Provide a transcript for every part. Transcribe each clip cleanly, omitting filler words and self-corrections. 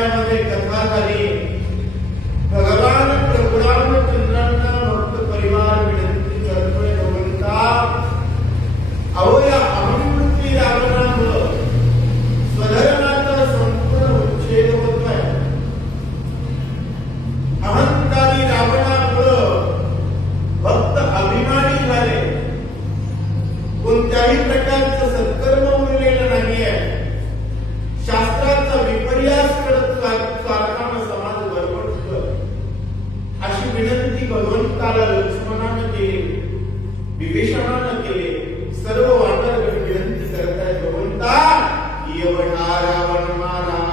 अध्यायामध्ये कथा झाली. भगवान प्रभू रामचंद्रांना भक्त परिवार विनंती करतोय, भगवंता अहो या अहंवृत्ती रावणामुळं स्वधर्माचा संपूर्ण उच्छेद होतोय. अहंकारी रावणामुळं भक्त अभिमानी झाले. कोणत्याही प्रकारचं सत्कर्म उरलेलं नाहीये. शास्त्राचा विपर्यास करत कारखाना समाज बरबडतो. अशी विनंती भगवंताला लक्ष्मणानं केली, विभीषणानं केली. सर्व वानर विनंती करतायत, भगवंता एवढा रावण मारा.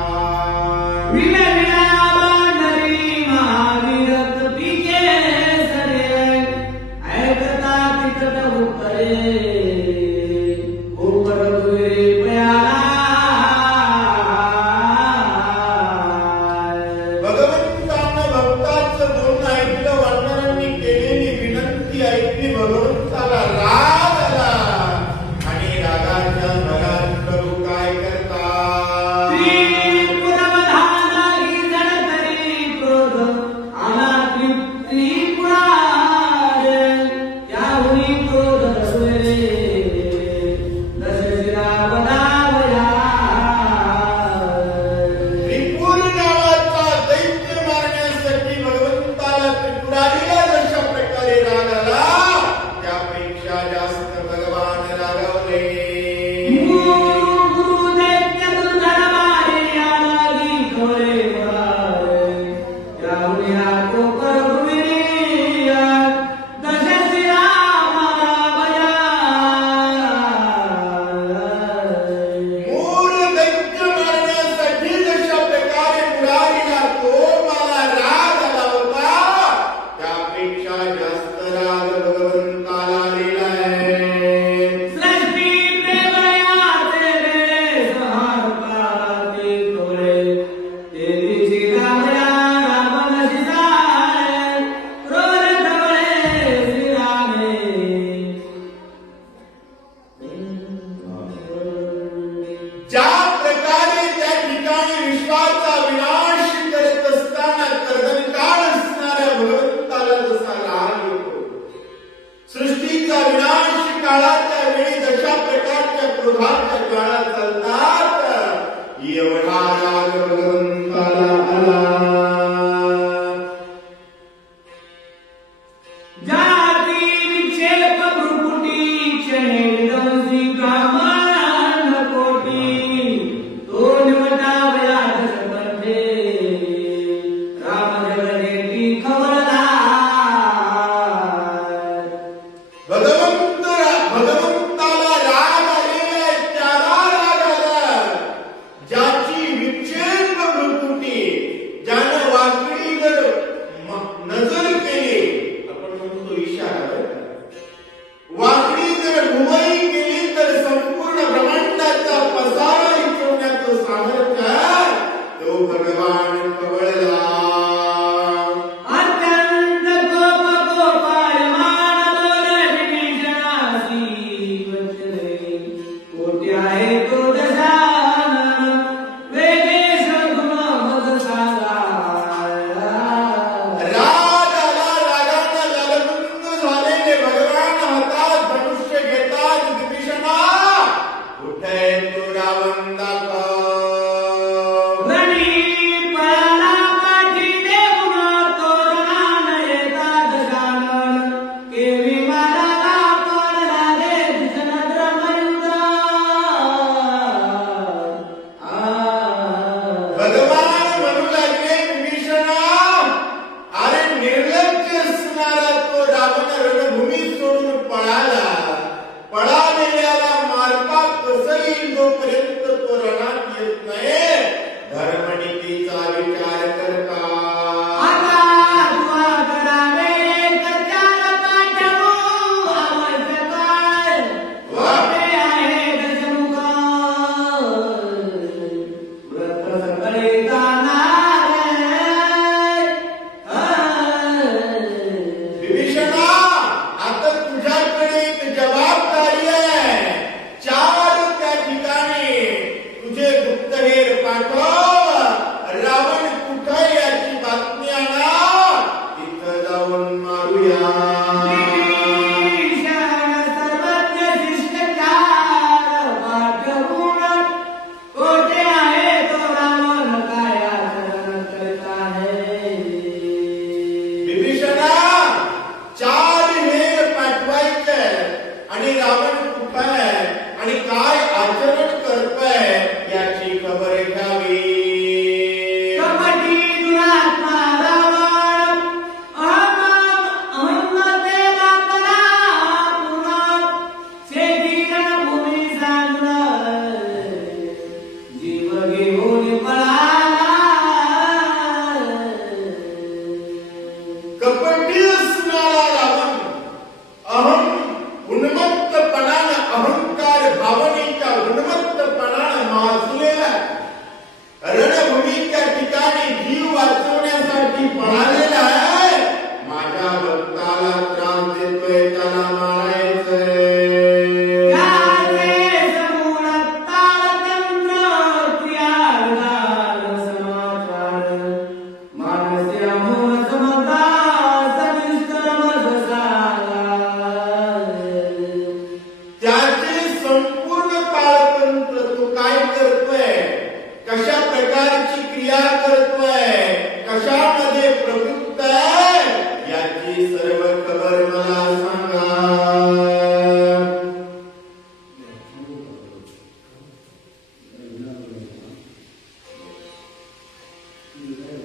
हरि हरि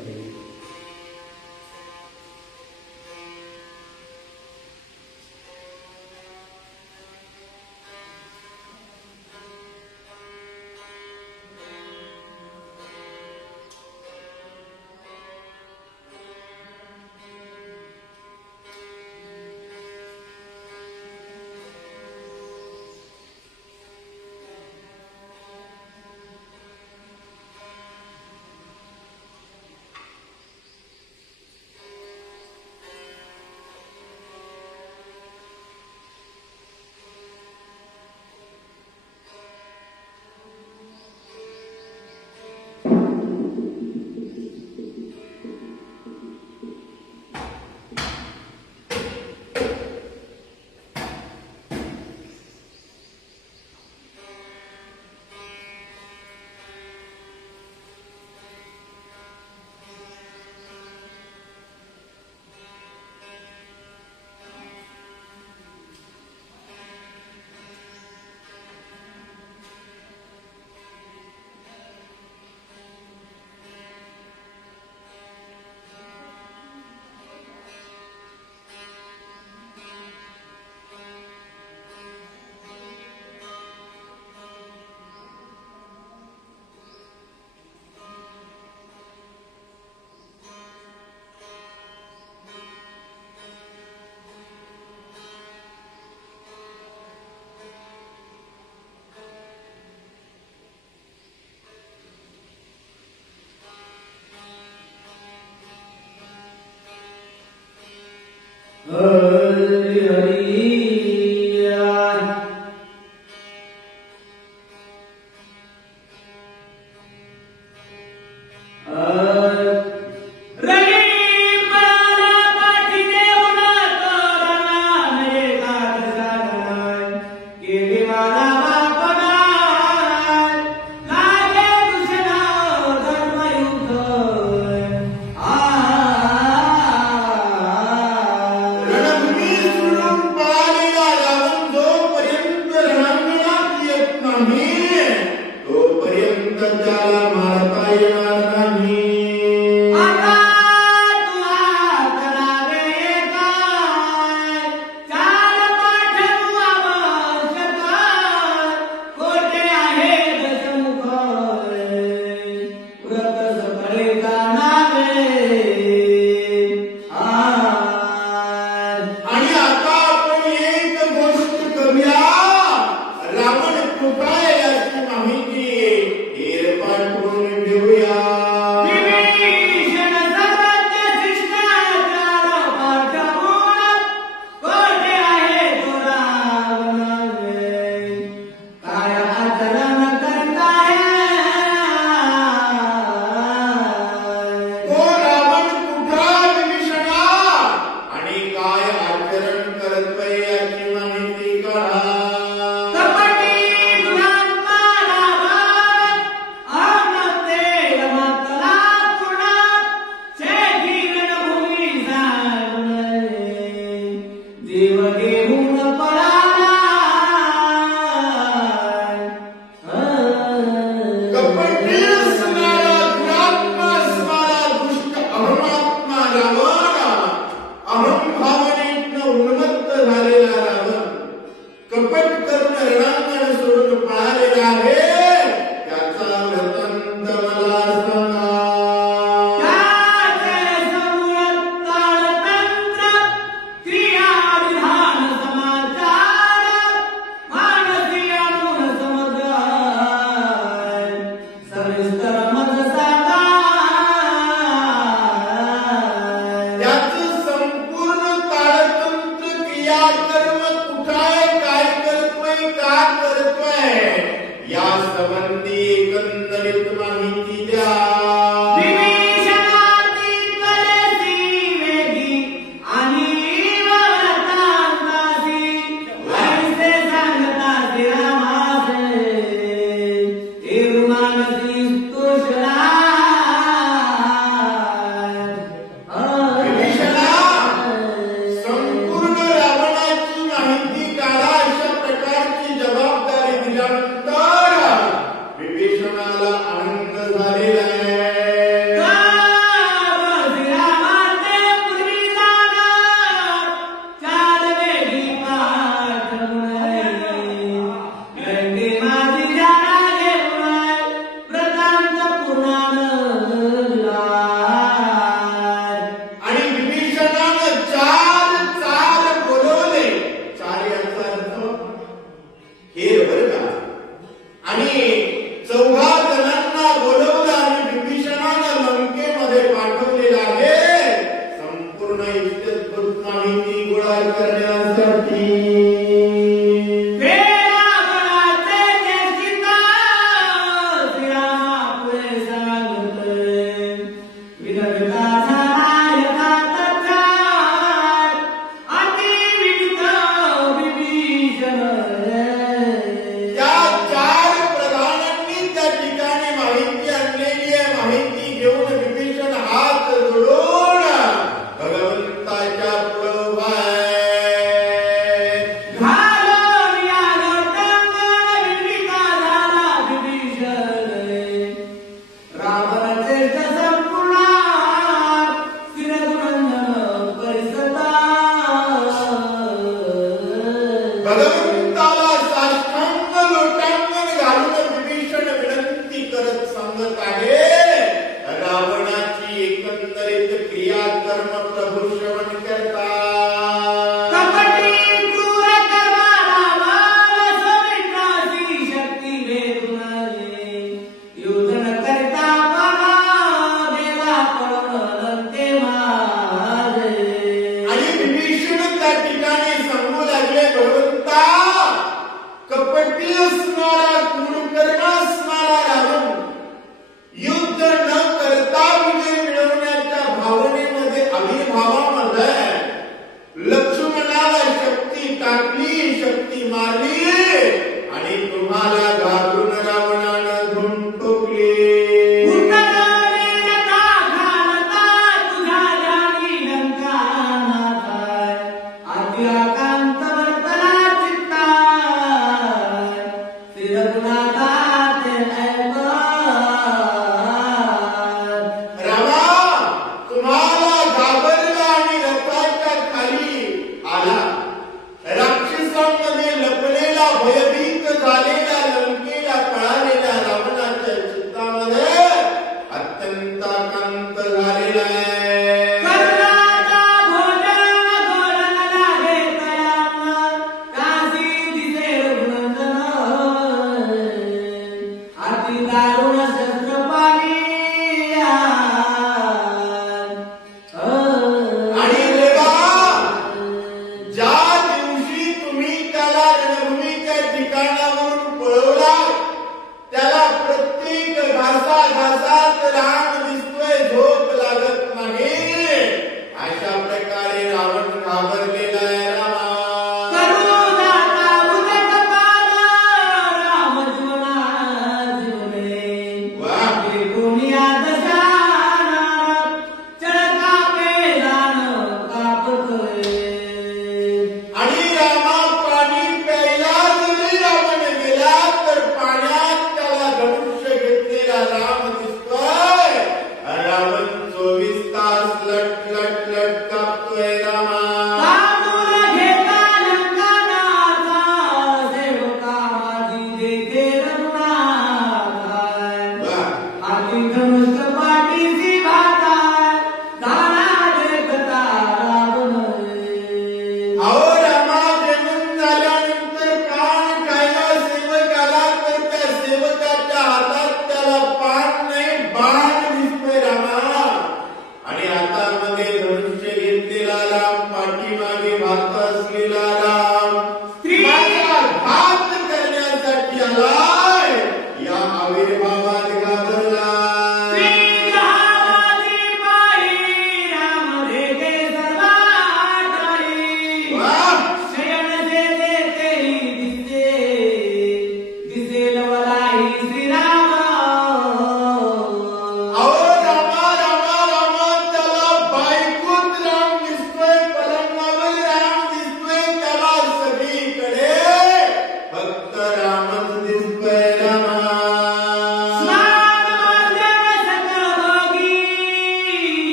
रणभूमी सोडून पळालेला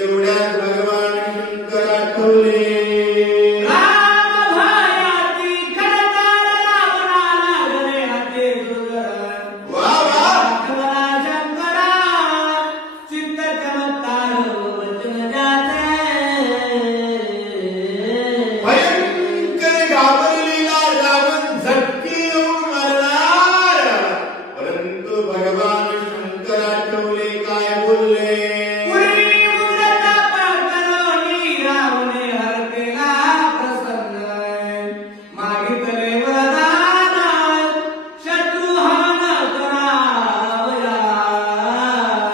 तेवढ्यात भगवान शंकर आठवले. वा वा भयंकर घाबरलेला रावण झटके येऊन मरणार. परंतु भगवान शंकर आठवले, काय बोलले.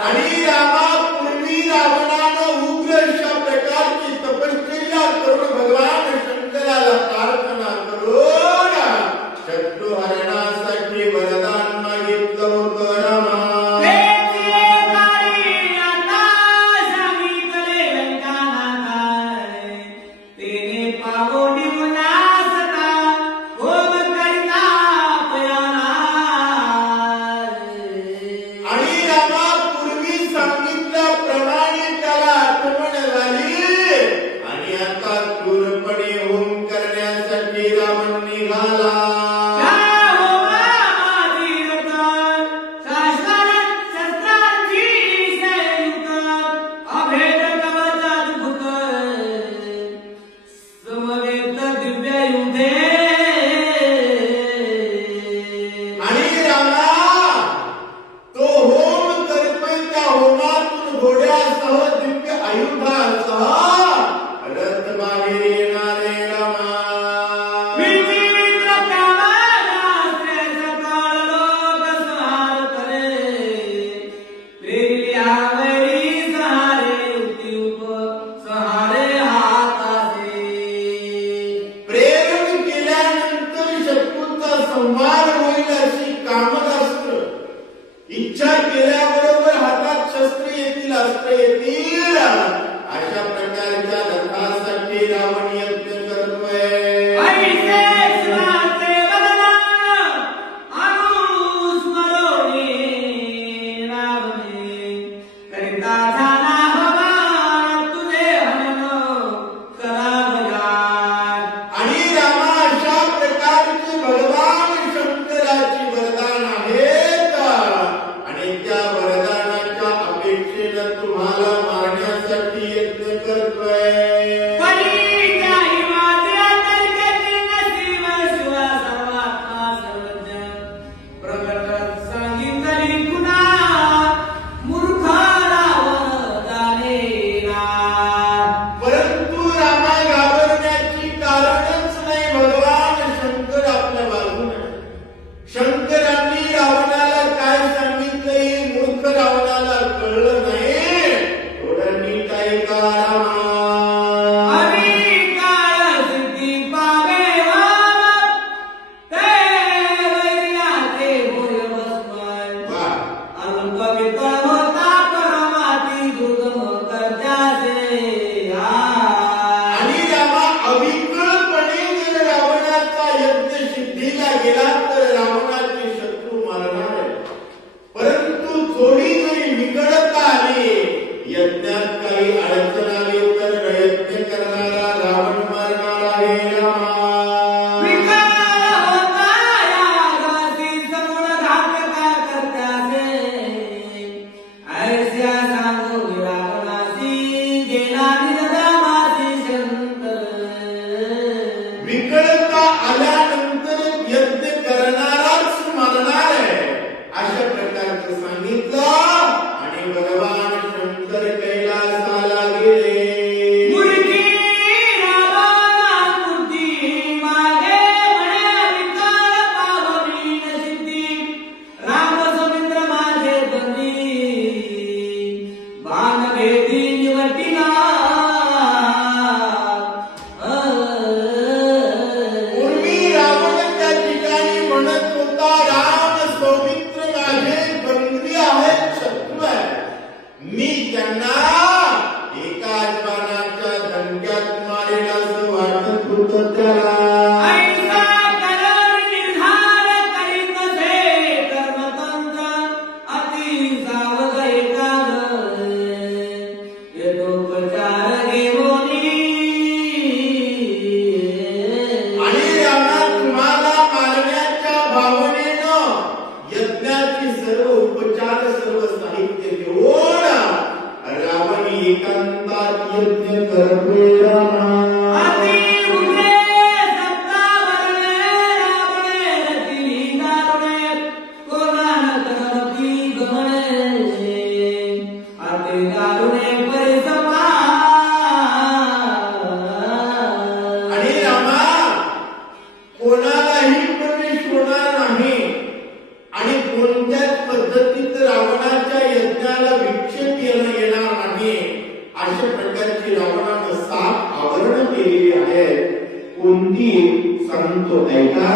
आणि रामा पूर्वी रावणानं उग्र अशा प्रकारची तपश्चर्या करून भगवान शंकराला प्रार्थना करून शत्रू हरणासाठी वरदान मागितलं होतं रामा. आणि रामा पूर्वी सांगितल्याप्रमाणे त्याला आठवण झाली आणि आता क्रूरपणे होम करण्यासाठी रावण निघाला. आणि रामा तो होम करतोय, त्या होमातून घोड्यासह दिव्य आयुधासह रथ बाहेर येणारे रामा. प्रेरण केल्यानंतर शत्रूचा संहार होईल अशी कामदास्त्र, इच्छा केल्याबरोबर हातात शस्त्र येतील, अस्त्र येतील, अशा प्रकारच्या रथासाठी रावण यत्न करतोय. आणि रामा अशा प्रकारची भगवान शंकराची वरदान आहेत आणि त्या वरदानाच्या अपेक्षेनं तुम्हाला मारण्यासाठी यत्न करतोय. परंतु रामा घाबरण्याची कारणच नाही. भगवान शंकर आपल्या बाजूने. शंकरांनी रावणाला काय सांगितलं हे मूर्ख रावणाला कळलं नाही. थोडं नीट ऐका रामा. वा. आणि रामा अविकळपणे जर रावणाचा यज्ञ सिद्धीला गेला तर रावणाचे शत्रू मरणार आहे. परंतु थोडी जरी विकळता आली, यज्ञात काही अडचण आली तर यज्ञ करणारा रावण मरणार आहे रामा. विकळता आल्यानंतर यज्ञ करणाराच मरणार आहे, अशा प्रकारचं सांगितलं. आणि भगवान शंकर कैलासाला गेले. पूर्वी रावण त्या ठिकाणी म्हणत होता, राम सौमित्र माझे बंदी आहेत, शत्रू आहे. मी त्यांना एकाच बाणाच्या धमक्यात मारेल असं वाटत होतं त्याला. येतो आणि एकांतात यज्ञ करतोय रामा. आणि रामा कोणालाही प्रवेश होणार नाही आणि कोणत्याच पद्धतीत रावणाच्या यज्ञाला विक्षेप येणार नाही अशा प्रकारची रावणानं 7 आवरण केलेली आहेत. कोणती सांगतो ऐका.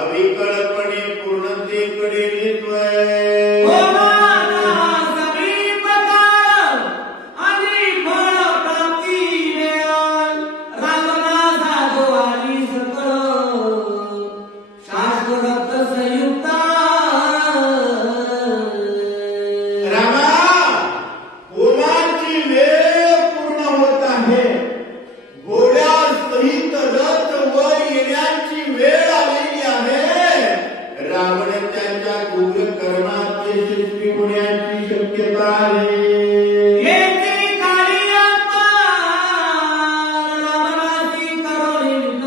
अविकळपणे पूर्णतेकडे नेतोय. कळाले. येथे काळी आत्मा रावणाची करुणीत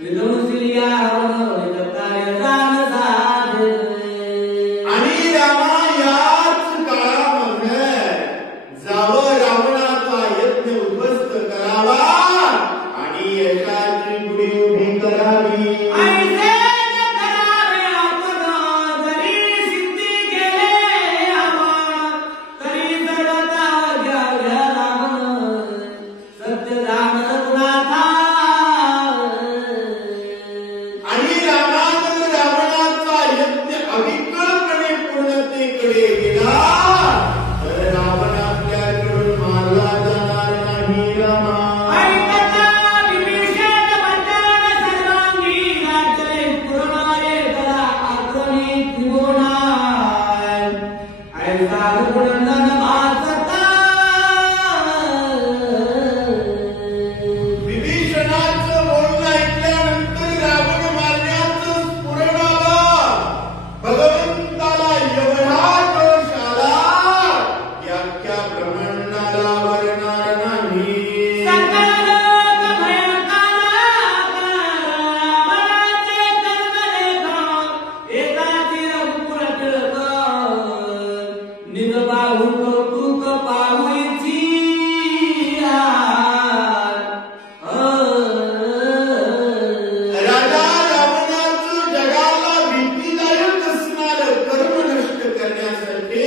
विध्वंसी या हवनावरील कार्य जाण साधे. आणि रामा याच काळामध्ये जावं रावणाचा यज्ञ उद्ध्वस्त करावा आणि यशाची गुढी उभी करावी. ऐसे करावे आपण जरी सिद्धी गेले आपण तरी सर्वता घ्याव्या रावण सत्य जाणत गुणाचा. आणि रामानं रावणाचा यज्ञ अविकलपणे पूर्णतेकडे गेला तर रावण आपल्याकडून मारला जाणार नाही. रामा ऐकता विभीषण म्हणताना सर्वांगी गाजले पुरमाये कला आक्रमी त्रिभुवनाय. ऐसा रघुनंदन वाचता विभीषणाचं बोलणं ऐकल्यानंतर रावण मारण्याचं स्फुरण आलं. भगवंताला एवढा दोष आला की अख्ख्या ब्रह्मांडाला वरणार नाही. सकल भयंकर रावणाचे कर्म लेख एकाची रघुकुल टिळक निज बाहू कौतुक पाहू इच्छिया. राजा रावणाचं जगाला भीतीदायक असणारं कर्म नष्ट करण्यासाठी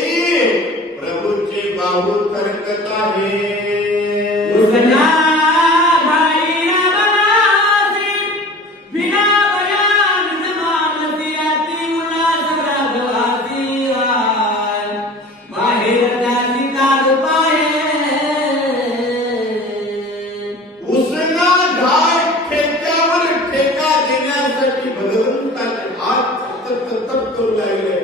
प्रभूचे बाहू तरकत आहे. उसना भाई रावणासी विना बयान जमानती अति उल्हास राघवासी आय. बाहेर त्याची काळ पाहे उसना घाट ठेक्यावर ठेका देण्यासाठी भगवंताचे हात सतत करू लागले.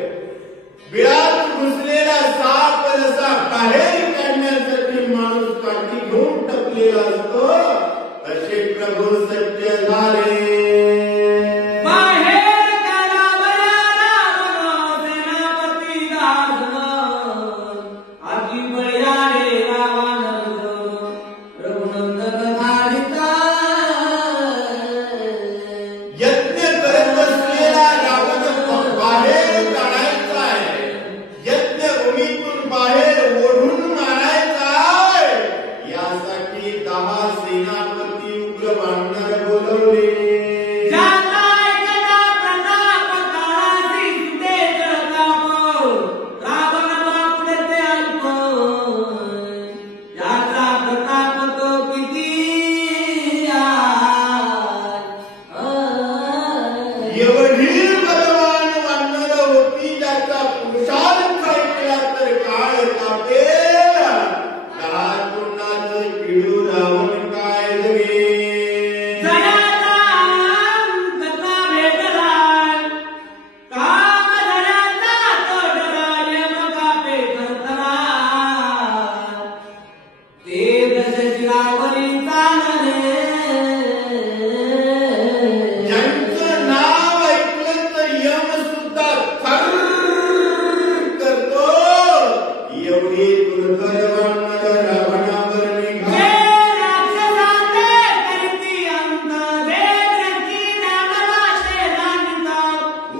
बिळात घुसलेला साप जसा बाहेर काढण्यासाठी माणूस काठी घेऊन टपलेला असतो तसे प्रभू सत्य झाले. बाहेर काला रावण सेनापती दासन अति बळ्यारे रावण रघुनंदन धारिता. यज्ञ करत असलेला रावण बाहेर काढायचा आहे. यज्ञ भूमीतून बाहेर ओढून मारायचा आहे. यासाठी 10 सेनापती उग्र वानर बोलवले. ज्याचा ऐकला प्रताप काळासी सुते जळकाप रावण बापुडते अल्प. याचा प्रताप तो किती एवढी बलवान वानर होती ज्याचा पुरुषार्थ ऐकला तर काळ कापेल. 10 तोंडाचं किडू रावण काय जगे. जयाचा अंतता भेटलाय काम जयाचा तोडला यमकापे करतला. ते दश शिरावरी चालले ज्यांचं नाव ऐकलं तर यम सुद्धा थर करतो. एवढी दुर्धर वानर रावणावर जे निघाली. राक्षसाचे करीती अंत जे व्यक्ती रावणाचे जाणीत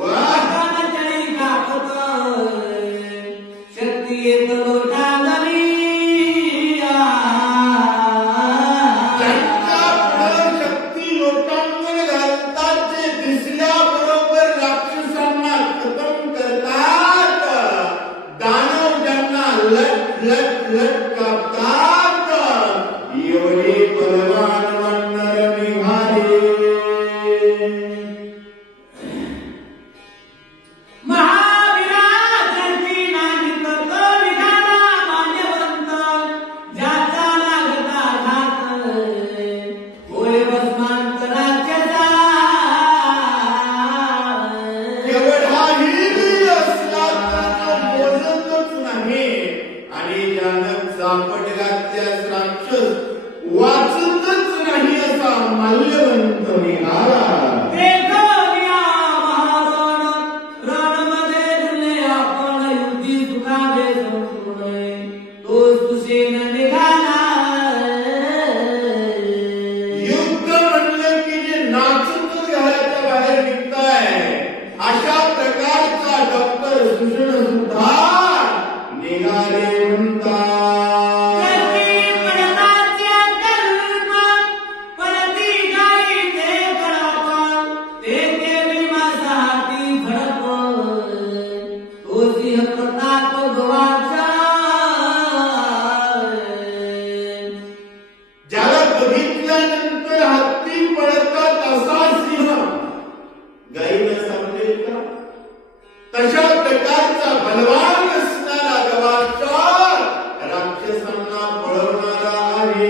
वाकान चढी कापत शक्ती एक लोटांगली. त्यांच्या पुढं शक्ती लोटांवर घालतात जे दिसल्याबरोबर राक्षसांना खतम करतात. दानव ज्यांना लट लट लट कापतात. एवढे बलवान वानर निघाले. महावीराची नागित तो निघाला मान्यवंत. ज्याचा लागता घात होय भस्मांत राक्षसा. एवढाही वीर असला तर तो बोलतच नाही. आणि ज्यानं चापट घातल्यास राक्षस वाचतच नाही असा माल्यवंत निघाला. देखोनिया महारण रणमध्ये दिले आपण युद्धी सुखादे तोच कुशेन निघाला युद्ध म्हणलं की जे नाचून घराच्या बाहेर निघताय अशा प्रकारचा डॉक्टर सुषण सुद्धा निघाले म्हणतात. ज्याला बघितल्यानंतर हत्ती पळतात असा सिंह गाईला समजेल का? तशा प्रकारचा बलवान असणारा गवाक्षर राक्षसांना पळवणारा आहे.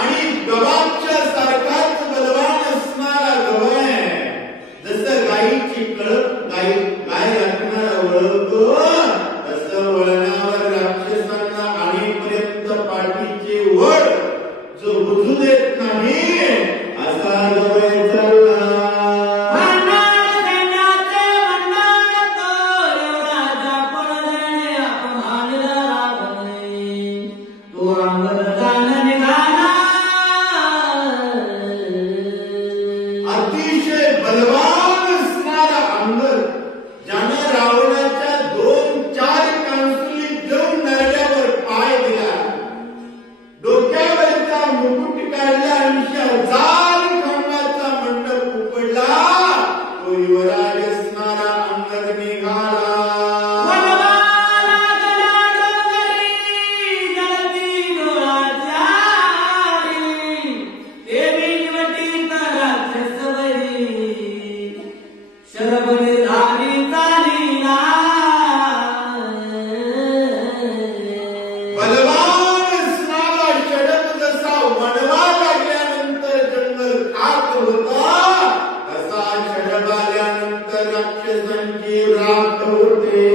आणि गवाच्या सारखाच बलवान असणारा गवा आहे. जसं गायीची कळप गाय राखणारा वळवतो तसं वळणावर राक्षसांना आणीपर्यंत पाठीचे वळ जो बुजू देत नाही असा गवय चालला. अतिशय बलवान असणारा अंगद ज्याने रावणाच्या 2-4 कांसुलीत घेऊन नरड्यावर पाय दिला, डोक्यावरचा मुकुट काढला, 80,000 खांबाचा मंडप उपडला, तो युवराज असणारा अंगद निघाला. बलवान असणारा षडप जसा वणवा लागल्यानंतर जंगल खाक होता तसा षडप आल्यानंतर राक्षसांची राख होते.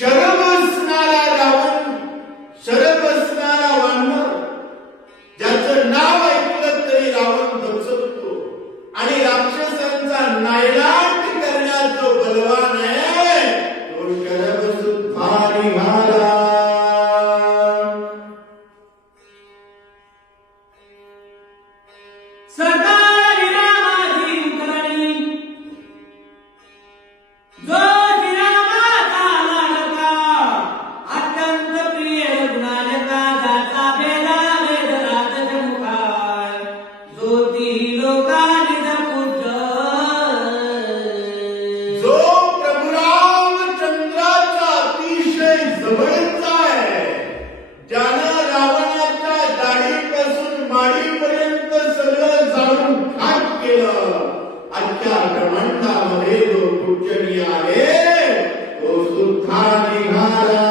शरभ असणारा रावण, शरभ असणारा वानर, ज्याचं नाव ऐकलं तरी रावण दचकतो आणि राक्षसांचा नायनाट करण्याचा जो बलवान आहे तो शरभ सुद्धा निघाला. जवळचा आहे, ज्यानं रावणाच्या दाढीपासून माडीपर्यंत सगळं जाळून खाक केलं. अख्ख्या ब्रह्मांडामध्ये जो कुचडी आहे तो सुद्धा निघाला.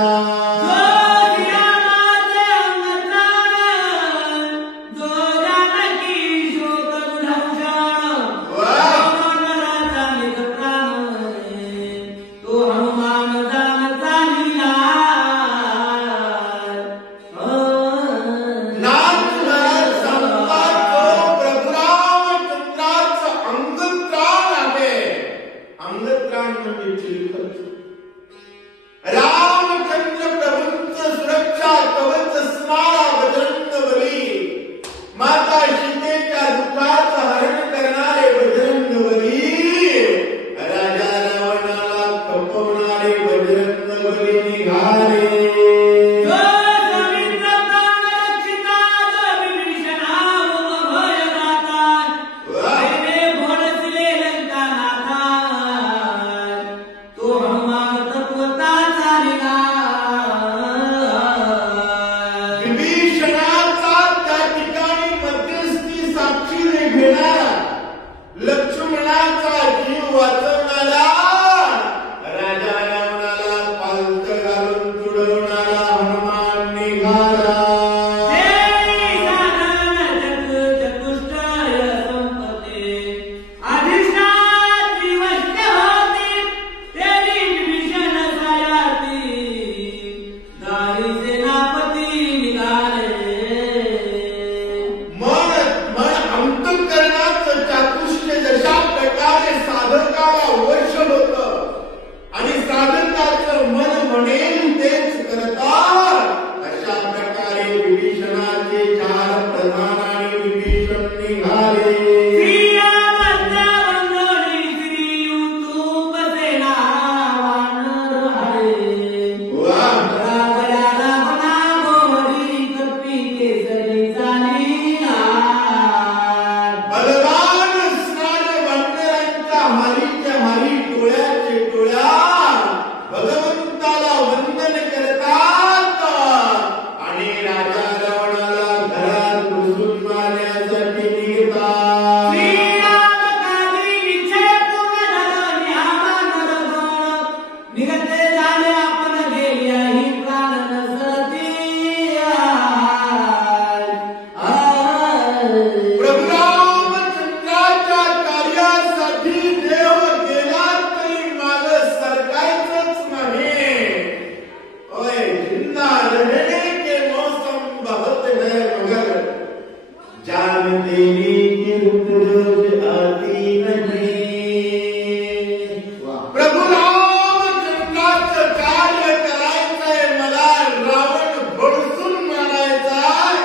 प्रधान आणि विभीषण निघाले. स्त्रिया बंधनी श्री युतुप सेना वानर हरे. वा राजा रावणा मोहरी कपी केसरी झाली आर. बलवान असणाऱ्या वानरांच्या हारीच्या हारी टोळ्याचे टोळ्या भगवंताला वंदन करतात आणि राजा रावणाला घरात घुसून मारण्यासाठी निघतात. श्रीराम काजी विजय पूर्ण झाला न्यामा नरगण. निघते झाले आपण गेल्या ही प्राण नसती आर. प्रभू रामचंद्राच्या कार्यासाठी देव गेला तरी माग सरकायचंच नाही. ओय जिंदा रहने के मौसम बहुत है मगर जान देने की रुत रोज आती नहीं. प्रभू रामचंद्राचं कार्य करायचंय मला, रावण भडसून मारायचाय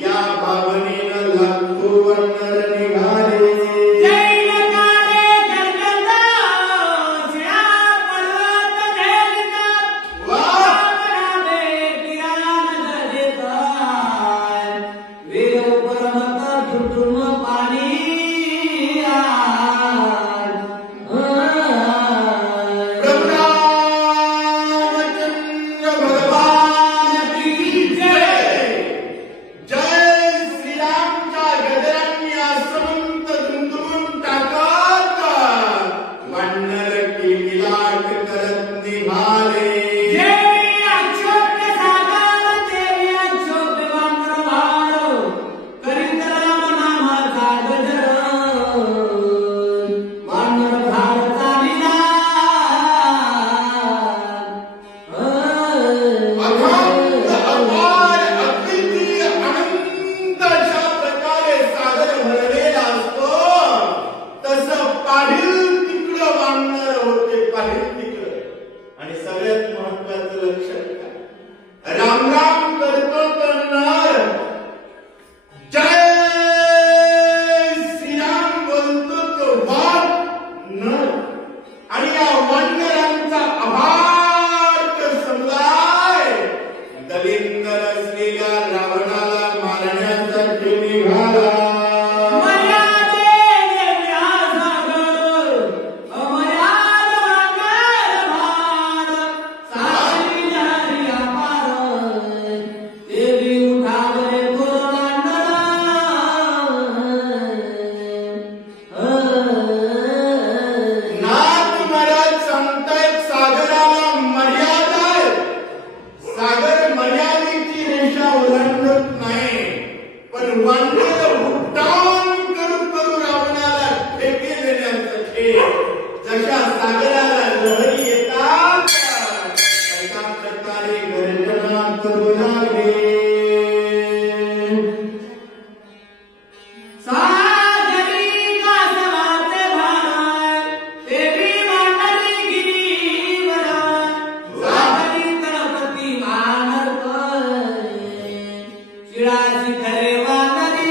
या भावनेनं लागतो वानर निघाले. जैन काळे जगदा शिळा पर्वत धेरिता. रावणाने पिरान धरिताय. वेद परमत कुटुंब पाणी आर. प्रभू रामचंद्र भगवान की जय. जय श्रीरामच्या गजरांनी आसमंत दुमदुमून टाकत वानर किलबिलाट करत निघाले. देवी अक्षोभ सागर देवी अक्षोभ वामन भार. करीत राम नामाचा गजर. वानर भार चालिला. अखंड अपार अद्वितीय अनंत अशा प्रकारे सागर भरलेला असतो तसं पाढील तिकडं वानर होते, पाढील तिकडं. आणि सगळ्यात महत्वाचं लक्षात घ्या, राम राम करतो तर नर, जय श्रीराम बोलतो तो वाघ नर. आणि या वानरांचा अभाट समुदाय दलिंदर असलेल्या रावणाला मारण्यासाठी निघाला. मर्यादे देव्या सागर. अमर्याद वानर भार. सारी झाली अपार. देवी उठावले थोर वानर. नाथ महाराज सांगतायत सागराला मर्यादा आहे. सागर मर्यादेची रेषा ओलांडत नाही. पण वानर उड्डाण करून करून रावणाला ठेके देण्यासाठी जशा सागराला लहरी येतात अशा प्रकारे गर्जना करू लागले. सागरी कासवाचे भार. देवी मांडली गिरीवर. सागरी तळपती वानर. शिळा शिखरे वानरी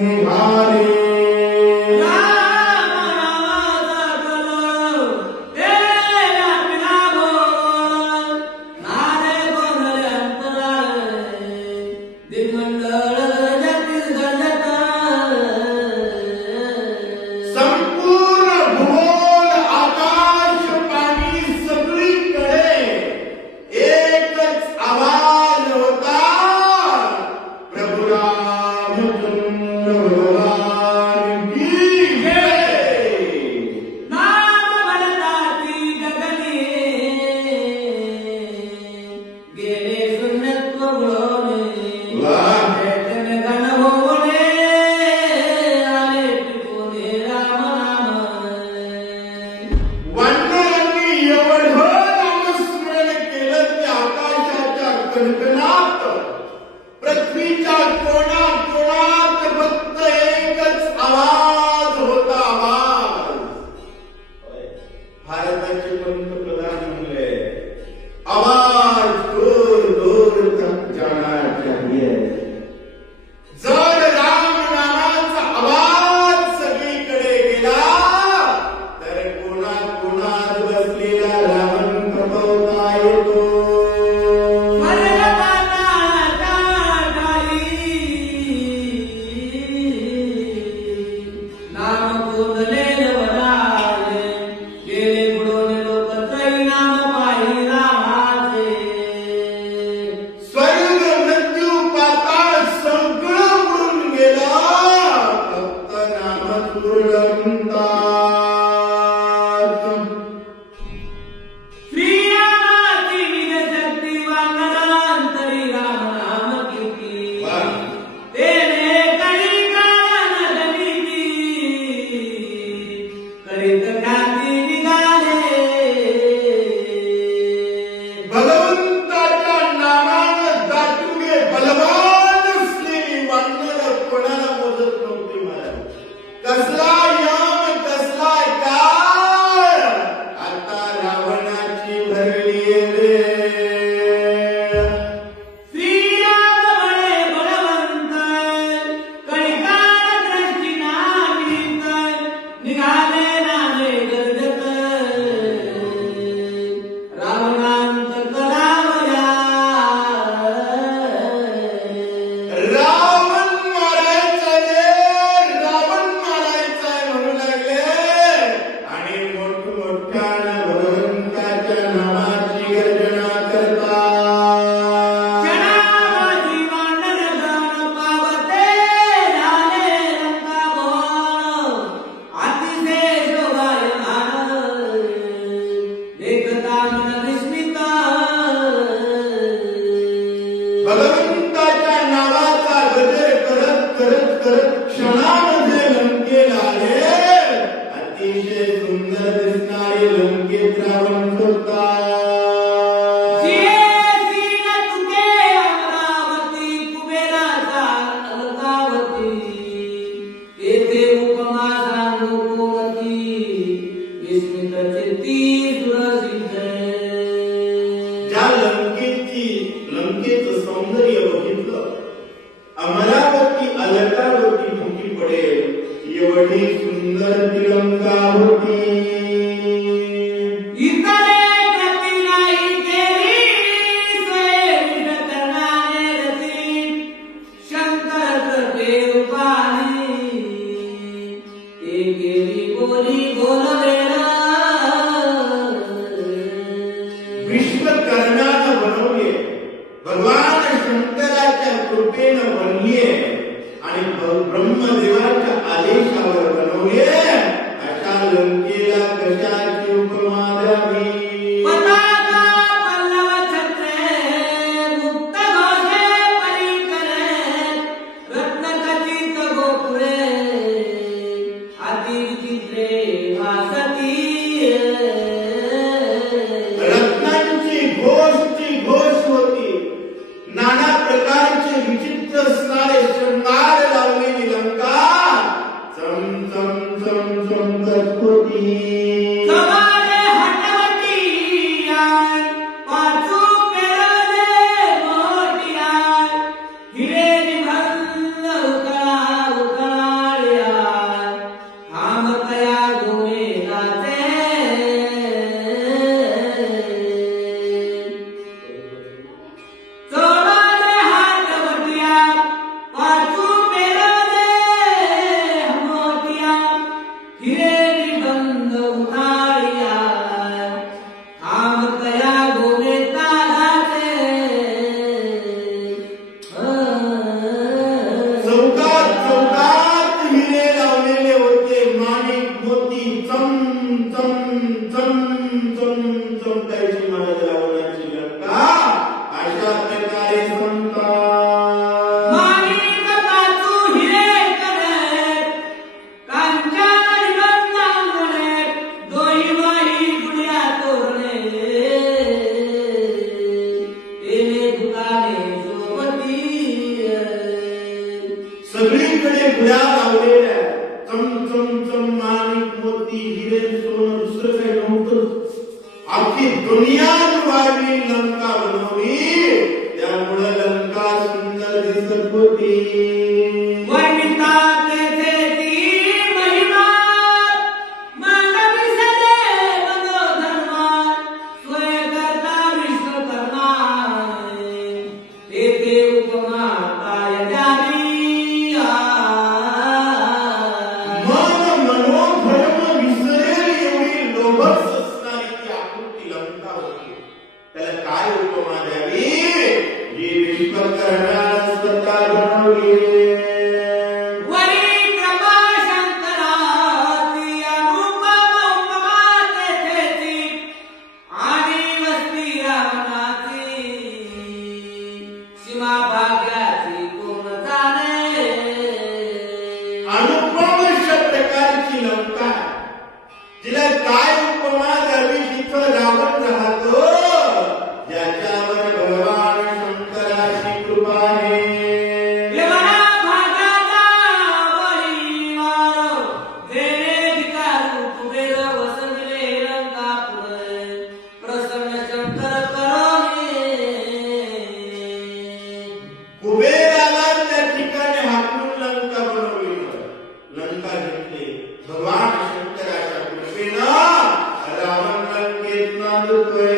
निघाले. राम नामाचा कलर, तेला पिला गोल. नारे गोंधळे अंतराळे, दिग्मंडळ गरजतील गरजत. संपूर्ण भूगोल आकाश पाणी सगळीकडे एकच आवाज होता, प्रभु रामचंद्र भगवान की जय. नाम बलताची गगने, गेले शून्यत्व बुडवणे. वाह. चैतन्य घन होणे, आले टिपूने राम नाम. वानरांनी एवढं नामस्मरण केलं की आकाशाच्या कणकणात, पृथ्वीच्या कोणाकोणात फक्त एकच आवाज होता, आवाज. भारताचे पंतप्रधान म्हणले, आवाज दूर दूर तक जाना चाहिए. जर राम नामाचा आवाज सगळीकडे गेला तर कोणाकोणात बसलेला रावण कपवता येतो. मरेल पाताळाच्या ठाई, नाम कोंदलेल वराळे. गेले बुडून लोक त्रयी नाम पायी रामाचे. स्वर्ग मृत्यू पाताळ सगळं उडून गेलं, फक्त नामच उरलं म्हणतात. श्रीरामाची निजशक्ती वानरांतरी राम नाम कीर्ती. तेने कळी काळान गणिती, करीत ख्याती निघाले. भगवंताच्या नामानं दाटुके बलवान असलेली वानरं कोणाला मोजत नव्हती महाराज. कसला यम, कसला काळ, आता रावणाची भरली वेळ. श्रीराम बळे बळवंत, कळीकाळ दृष्टी नाहीत. निघाले नामे गरजत, रावणांत करावया. रावण मारायचा रे, रावण मारायचा म्हणू लागले आणि मोठमोठ्यानं भगवंताच्या नामाची गर्जना करतात. क्षणामाजी वानरगण पावते, झाले लंकाभोळ. अतिशय शोभायमान, देखता मन विस्मित. भगवंताच्या नावाचा गजर करत करत करत क्षणामध्ये लंकेला आले. अतिशय सुंदर दिसणारे लंकेत रावण होता. सीन तुके अमरावती, कुबेराचा अलकावती. येथे उपमा सांगू कोमती, विस्मित चित्ती सुरसिद्ध. ज्या लंकेचं सौंदर्य बघितलं, अमरावती अलकावती फुटी पडेल एवढी सुंदर ती लंका होती. इतरे गती नाही केली, स्वयं करणारे रती. शंकर कृपे रूपाने, ते केली बोली बोलवेला. विश्वकर्णानं बनवले, भगवान शंकराच्या कृपेनं बनले आणि ब्रह्मदेवाच्या आदेशावर बनवले. अशा लंकेला कशाची उपमा द्यावी. पताका पल्लव छत्रे, मुक्त घोषे परिकरे. रत्नखचित गोपुरे, अतिविचित्रे भासती. रत्नांची घोष होती, नाना प्रकारचे विचित्र असणारे शृंगार लावलेली लंका चम चम चम चमकत होती. सवारे हटवटी आय, पाचू पेरले मोठी आय. हिरे निभल उकळा उकळा, सगळीकडे गुड्या लावलेल्या चम चम चम माणिक मोती हिरे सोनं दुसरं काही नव्हतं. अख्खी दुनिया वाढली लंका बनवली, त्यामुळे लंका सुंदर दिसत होती. वर्णिता तेथे ती महिमा, मानवी सदे मनोधर्मा, स्वयंकर्ता विश्वकर्मा. तेथे उपमा काय द्यावी. मन मनोधर्म विसरेल एवढी लोभस असणारी ती आकृती लंका होती. त्याला काय उपमा द्यावी, जी विश्वकर्म्याने स्वतः बनवली. वरी कृपा शंकराची अनुपम उपमा तेथेची, आणि वस्ती रावणाची सीमा भाग्याची कोण जाणे. अनुपम अशा प्रकारची लंका, जिला काय उपमा द्यावी, जिथं रावण राहतो, ज्याच्यावर भगवान शंकराची कृपा आहे. देवाला भागाचा बळीवार, देणे धिकारू कुबेर वसंतले रंगापुर, प्रसन्न शंकर करोने. कुबेराला त्या ठिकाणी हाकून लंका बनवली. लंका घेतली. भगवान शंकराच्या कृपेनं रावण लंकेत नांदतोय.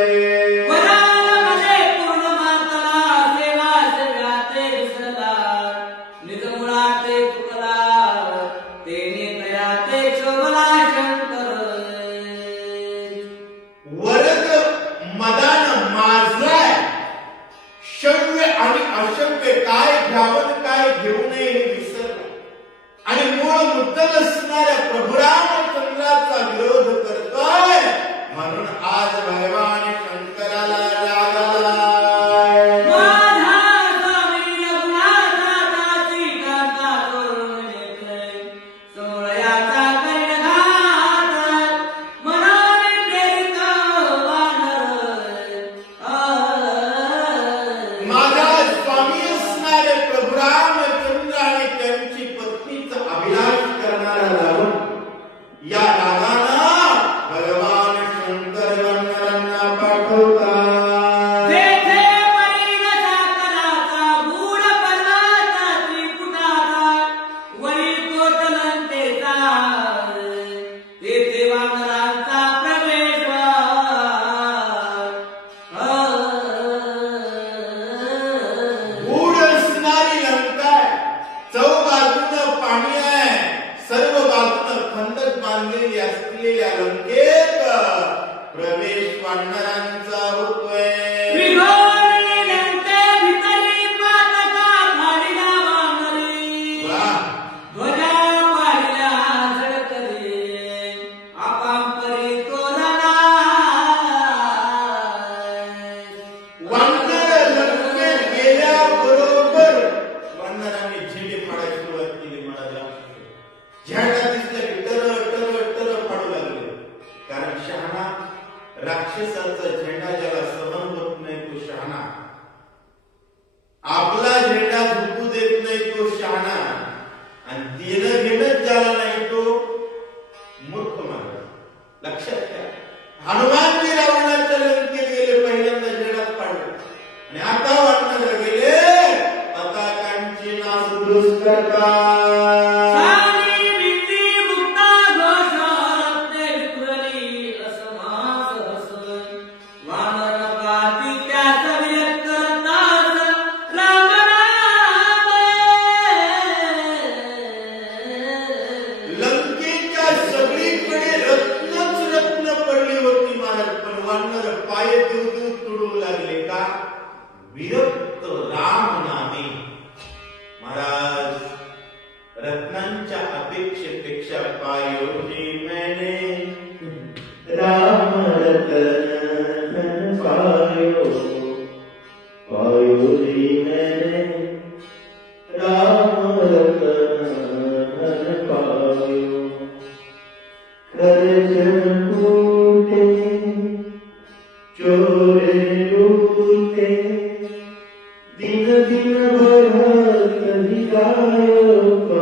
वरामध्ये पूर्ण मातला, सेवा सेव्याते दिसला, निजमुळाते चुकला, तेने तयाते शोभला शंकर. वरद मदान माजलाय. शव्य आणि अशव्य काय घ्यावं काय घेऊ नये हे विसरलं, आणि मूळ मुद्दल असणाऱ्या प्रभू रामचंद्राचा विरोध करतोय. म्हणून आज भगवान शंकराला राग आलाय. माझा स्वामी रघुनाथाची गाथा करून घेतलंय, सोहळ्याचा कर्णघात, मनाने प्रेरित वानर. माझा स्वामी असणारे प्रभू रामचंद्र आणि त्यांची पत्नीचा अभिलाष करणारा रावण, या रागानं भगवान शंकर वानरांना पाठवतात. तेथे परीन साकराचा गूढ पर्वता त्रिपुटाचा, वरी कोटलंतेचा, तेथे वानरांचा प्रवेश. गूढ असणारी लंका आहे. चौबाजूनं पाणी आहे. सर्व बाजूनं खंदक बांधलेली असलेल्या लंकेत प्रवेश वानरांचा होतोय. त्रिभुवनी लंके भितरी पातका फाडिला वानरी, वा, ध्वजा पाडिला झळकरी, आपांपरी तोरणा. वानर लंकेत गेल्याबरोबर वानरांनी झेंडे फाडायला सुरुवात केली. मला झेंडा दिसला की टर टर टर फाडू लागले. कारण शहाणा राक्षसाचा झेंडा ज्याला सहन होत नाही तो शहाणा, आपला झेंडा झुकू देत नाही तो शहाणा, आणि देणं घेणंच ज्याला नाही तो मूर्ख माणूस. लक्षात घ्या, हनुमानजी रावणाच्या लंकेत गेले, पहिल्यांदा झेंडाच पाडला, आणि आता वानर गेले पताकांची नासधूस करतात. सारी भीती मुक्ता घोष, रत्ने विखुरली असमास हसन, वानर पाती त्याच व्यक्त करतात राम राम. लंकेच्या सगळीकडे रत्नच रत्न पडली होती महाराज, पण वानर पाय देऊ देऊ तुडू लागले. का? विरक्त राम नामे. महाराज, रत्नांच्या अपेक्षेपेक्षा पायोजी मैंने राम रतन पायो, पायोजी मैंने राम रतन पायो. खर्जन फूटे चोरे लूटे, दिन दिन बढ़त दिखायो.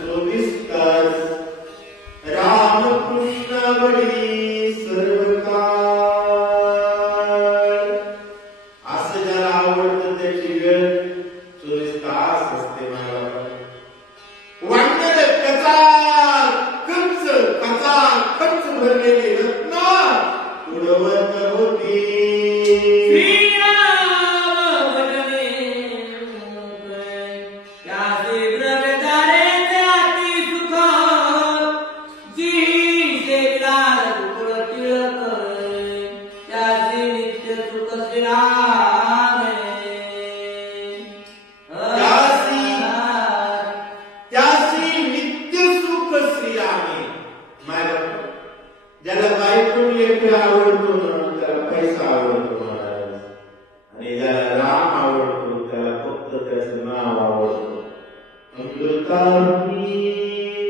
24 तास रामकृष्णावडी सर्व काळ. असं ज्याला आवडतं त्याची वेळ 24 तास असते महाराज. वांडर कचा खच भरलेली रत्न उडवत होती. श्रीराम भजने त्याचे द्रव्यधारे त्याची सुख जी सेविला गोकुळ टिळक त्याचे नित्य सुख श्रीराम त्यासी नित्य सुख श्रीरामे. ज्याला बायकोन लेकरं आवडतो म्हणून त्याला पैसा आवडतो महाराज, आणि ज्याला राम आवडतो त्याला फक्त त्याचं नाव आवडतं. अमृताची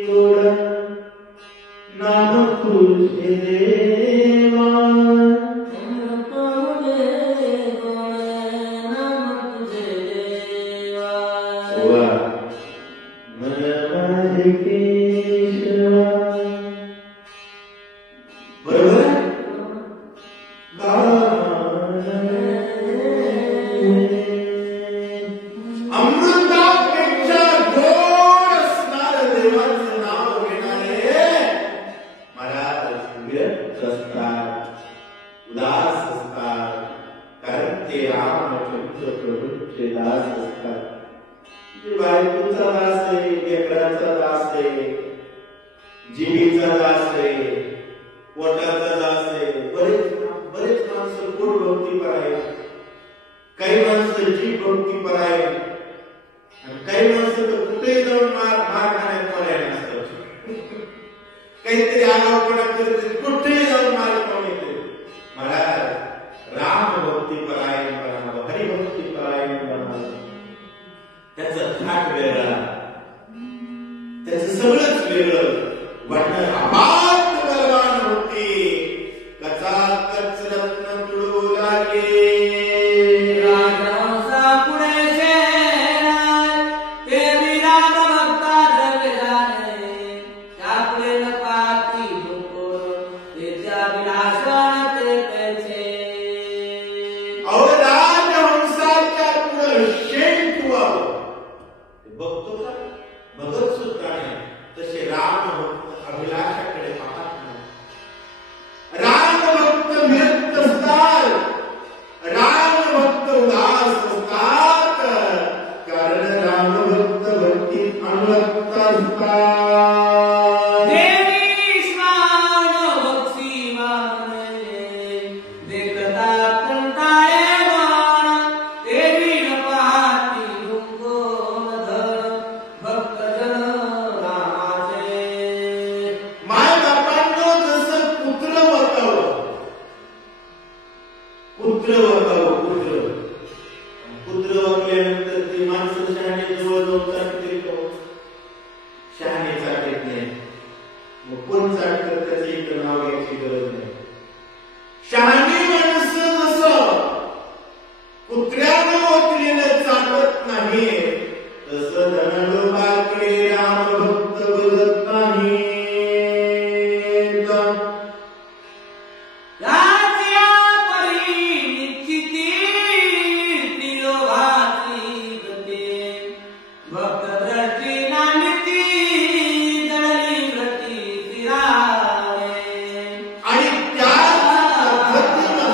गोड नाम तुझे देवा. वा मन माझे केशवा. बरोबर अमृतापेक्षा गोड असणार देवाचं नाव घेणारे महाराज व्यक्त असतात, उदास असतात, कारण ते रामचंद्र प्रभूंचे दास असतात. बायकोचा दास आहे, लेकराचा दास आहे, जीवीचा दास आहे, पोटाचा दास आहे. बरेच माणसं पोट भक्तीपर आहेत, काही माणसं जीव भक्तीपर आहेत, आणि काही माणसं तर कुठेही जाऊन मार खाण्यात पर्याय नसतात. काहीतरी आगाऊपणा करते, कुठेही जाऊन मार खाऊन येते. महाराज राम भक्तीपर आहे म्हणावं, हरिभक्तीपर आहे म्हणावं. त्याचा थाट वेगळा, त्याचं सगळंच वेगळं वाटणं. अपाट बलवान होते, कचा कच रत्न तुडू लागले. राजहंसा पुढे शेराय ते विराट भक्ता द्रव्यधारे त्यापुढे न पाती लोकोर ते त्या विलासन ते पैसे. अहो राजहंसाच्या पुढे शेण ठेवावं बघतो का? बघत सुद्धा नाही. तसे राम अभिलाषाकडे पाहत नाही. राम भक्त व्यक्त असतात, राम भक्त उदास असतात, कारण राम भक्त भक्तीत अनुरक्त असतात. देवी स्नान भक्ती माने देखता कंटाळे मन देवी न पाहती गुंगोन धर भक्त जन रामाचे. माय बापांनो जसं पुत्र वकावं, पुत्र वकल्यानंतर ती माणसं शहाणे जवळ जाऊन चाटते का? शहाणे चाटत नाही. मग कोण चाटतं त्याचं इथं नाव घ्यायची गरज नाही. शहाणी माणसं जसं कुत्र्यानं वकलेलं चाटत नाही, तसं धनलोभाकडे राम भक्त बघत नाही. याच्या परी निश्चिती तिलोभाची गती भक्त दृष्टी नांदिती जळली व्रती फिरावे. आणि त्याच पद्धतीनं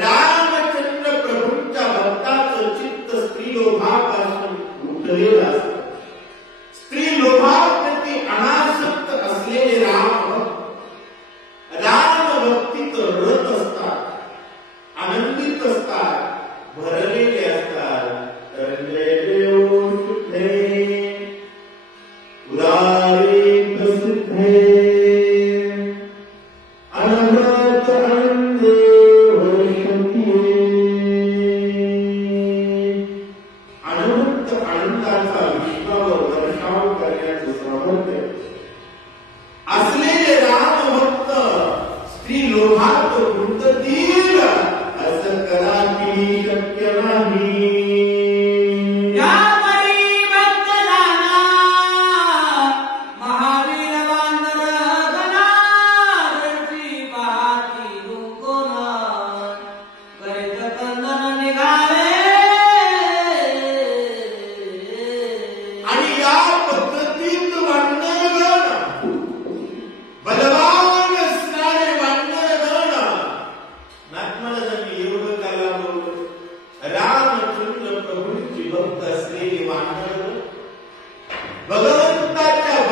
रामचंद्र प्रभूंच्या भक्ताचं चित्त स्त्रीलोभापासून उठलेलं असतं. स्त्रीलोभाप्रती अनासक्त असलेले राम भक्तीत रत असतात, आनंदित असतात, भरलेले असतात. तरंगलेले ओठे उदारी प्रसिद्धे अनंत आनंदे वर्षतीये. अनंत आनंदाचा विश्वावर वर्षाव करण्याचं सामर्थ्य असलेले राम भक्त स्त्री लोभात गुंततील असं कदापि शक्य नाही. या परी भक्त झाला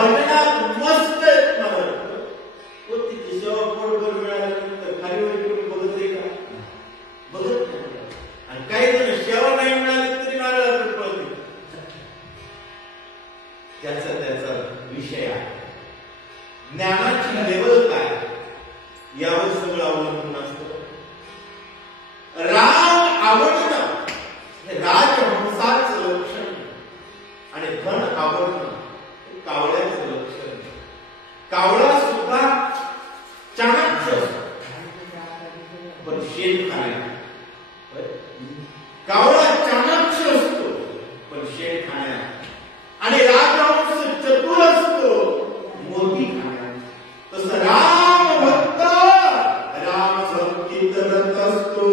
भजनात मस्त आहेत महाराज. व तिची सेवा पोटभर मिळाल्यानंतर खाली वर करून बघत आहे का? बघत नाही. आणि काही जण सेवा नाही मिळाली तरी नारळाकडे पळते. त्याचा विषय आहे. ज्ञानाची लेवल काय यावर सगळं अवलंबून असतं. राम आवडणं हे राजहंसाचं लक्षण आणि धन आवडणं हे कावळ्याचं लक्षण. कावळा सुद्धा चाणक्य पण शेण खाण्यात. कावळा चाणक्य असतो पण शेण खाण्यात. आणि राजहंस चतुर असतो मोती खाण्यात. तसं राम भक्त राम भक्तीत रत असतो.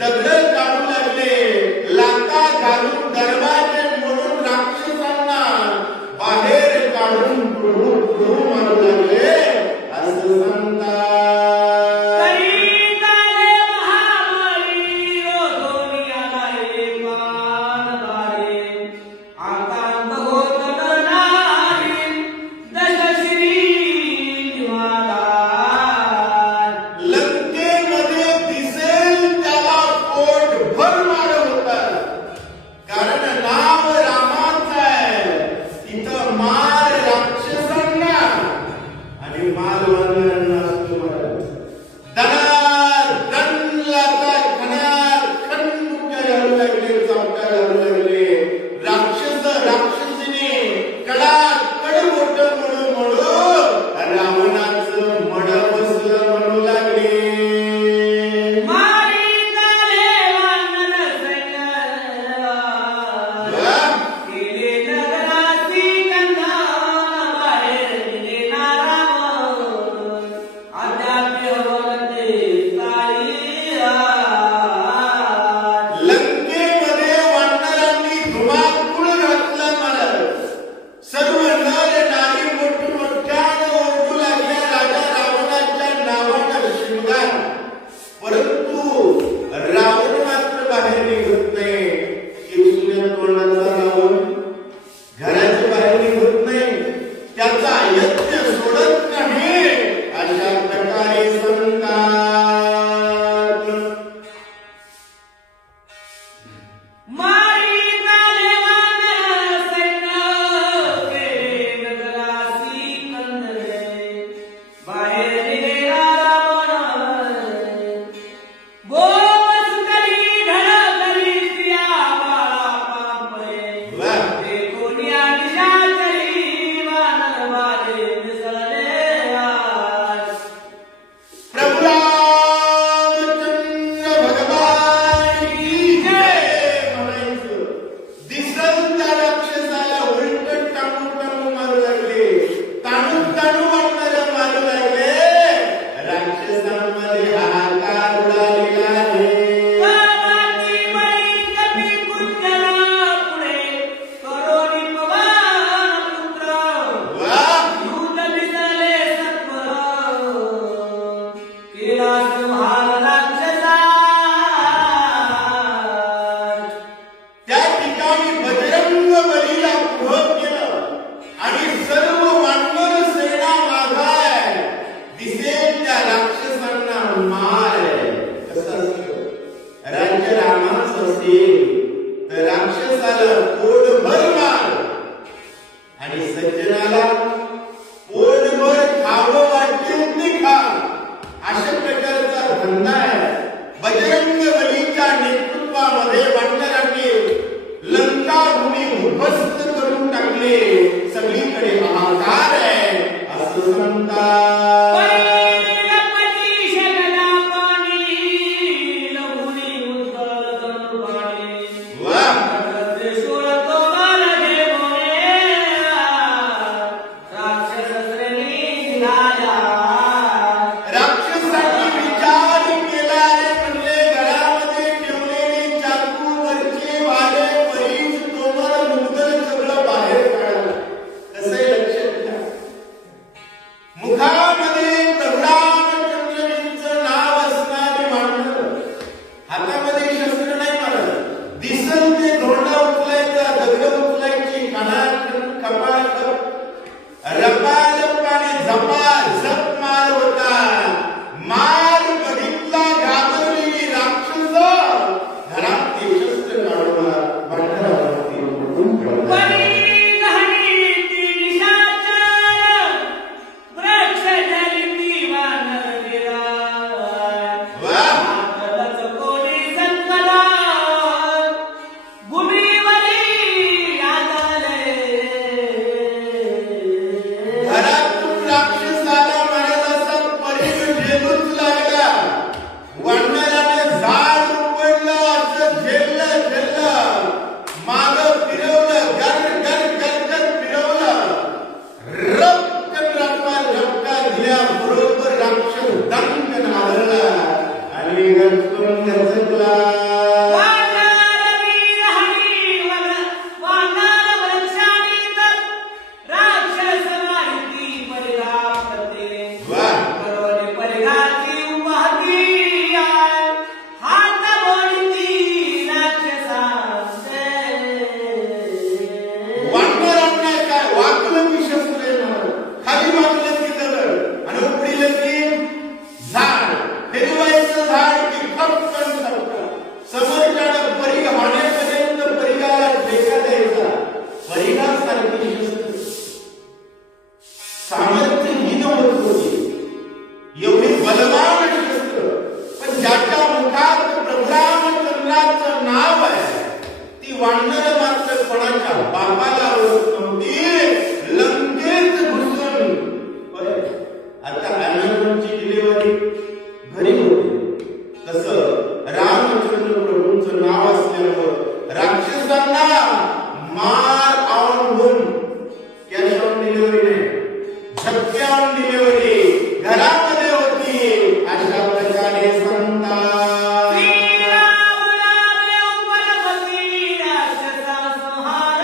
दगड काढू लागले, लाथा घालून दरवाजे म्हणून राक्षसांना तोरणाचा लावून घराच्या बाहेर निघत नाही, त्याचा यत्न सोडत नाही, अशा प्रकारे संतात मारी झाले वानर सैन्य, गेले नगरासी कंदरे, बाहेर निघे रावण, बोस करी घडघडी स्त्रिया बाळा पापरे, वा कोण्या निशाचरी वानर वाले मिसळले आज. प्रभू रामचंद्र भगवान की जय म्हणायचं. दिसल त्या राक्षसाला उलट टाकून टाकून मारू लागले, ताणून ताणून वाटणारे मारू लागले. राक्षसांमध्ये हाहाकार उडालेला आहे. पावाती बाई कपी कुंजला पुढे, करोनी पवन पुत्र, वा दूत मिसळले सत्वर, केला संहार राक्षसा. त्या ठिकाणी बजरंग बलीला पुढं केलं आणि सर्व वानर सेना मागाय. दिसेल त्या राक्षसांना मार. कसं असतं, राज्य रामाचं असेल तर राक्षसाला पोटभर मार आणि सज्जनाला पोटभर खावं वाटेल ते खा. अशा प्रकारचा धंदा आहे. बजरंग बलीच्या नेतृत्वामध्ये वानरांनी लंकाभूमी उद्ध्वस्त करून टाकले. सगळीकडे हाहाकार आहे असं म्हणतात. पती शगला पाणी, लहुनी उद्गल तनुर्वाणी, वा त्रिशूळ तोमर घे मोरे, राक्षस श्रेणी निघाल्या. राक्षसांनी विचार केला रे म्हणले, घरामध्ये ठेवलेली चाकू वरचे वाले परीच तोमर मुदगल सगळं बाहेर काढलं. कसं आहे लक्षात घ्या. मुखामध्ये प्रभुरामचंद्रांचं नाव असणारे माणसं, हातामध्ये शस्त्र नाही मारत, दिसल ते धोंडा उचलायचा, दगड उचलायची, कानात कपाळ रपालपाने झपाझप मार होता. मार बघितला घाबरलेली राक्षस घरात ते शस्त्र काढून भांडणावरती परी गहनी ती निशाचर, वृक्ष जलिती वानर विराट. वा हातलच कोणी संकला, भूमीवरी आदले. घरातून राक्षसाला मारत असा परीने झेलूच लागला. वानराने झाड उपडलं असं झेललं. मागं फिरवलं, गर गर गर गर फिरवलं. रपकन रपका दिल्या बरोबर राक्षस दंगन आदळला आणि गचकून गचकला. वानर वीर हरी वानर वृक्षानी तर, राक्षस मारिती परिघापते. वा करोनी परिघाची उपाधी आय, हात बोलती राक्षसांचे. वानरांना काय वाकलं की शस्त्र आहे म्हणून, खाली वाकलं की दगड आणि उपडीलं की झाड. फिरवायचं झाड की खपकन खपकन. समोरच्याला परीघ होण्यापर्यंत परीघाला ठेका द्यायचा. परीघासारखी शस्त्र सामर्थ्यहीन होत होती, एवढी बलवान शस्त्र. पण ज्याच्या मुखात प्रभुरामचंद्राचं नाव आहे, ती वानर मात्र कोणाच्या बापाला आवडत नव्हती. लंकेत घुसून बरं, आता हनुमानची डिलिव्हरी घरी होती, तसं रामचंद्र प्रभूंचं नाव असल्यामुळं राक्षसांना मार आवडून कॅश ऑन डिलिव्हरी नाही, झटके ऑन डिलिव्हरी घरामध्ये होती. अशा प्रकारे संतात श्रीराम राम उपलपती, राक्षसा संहार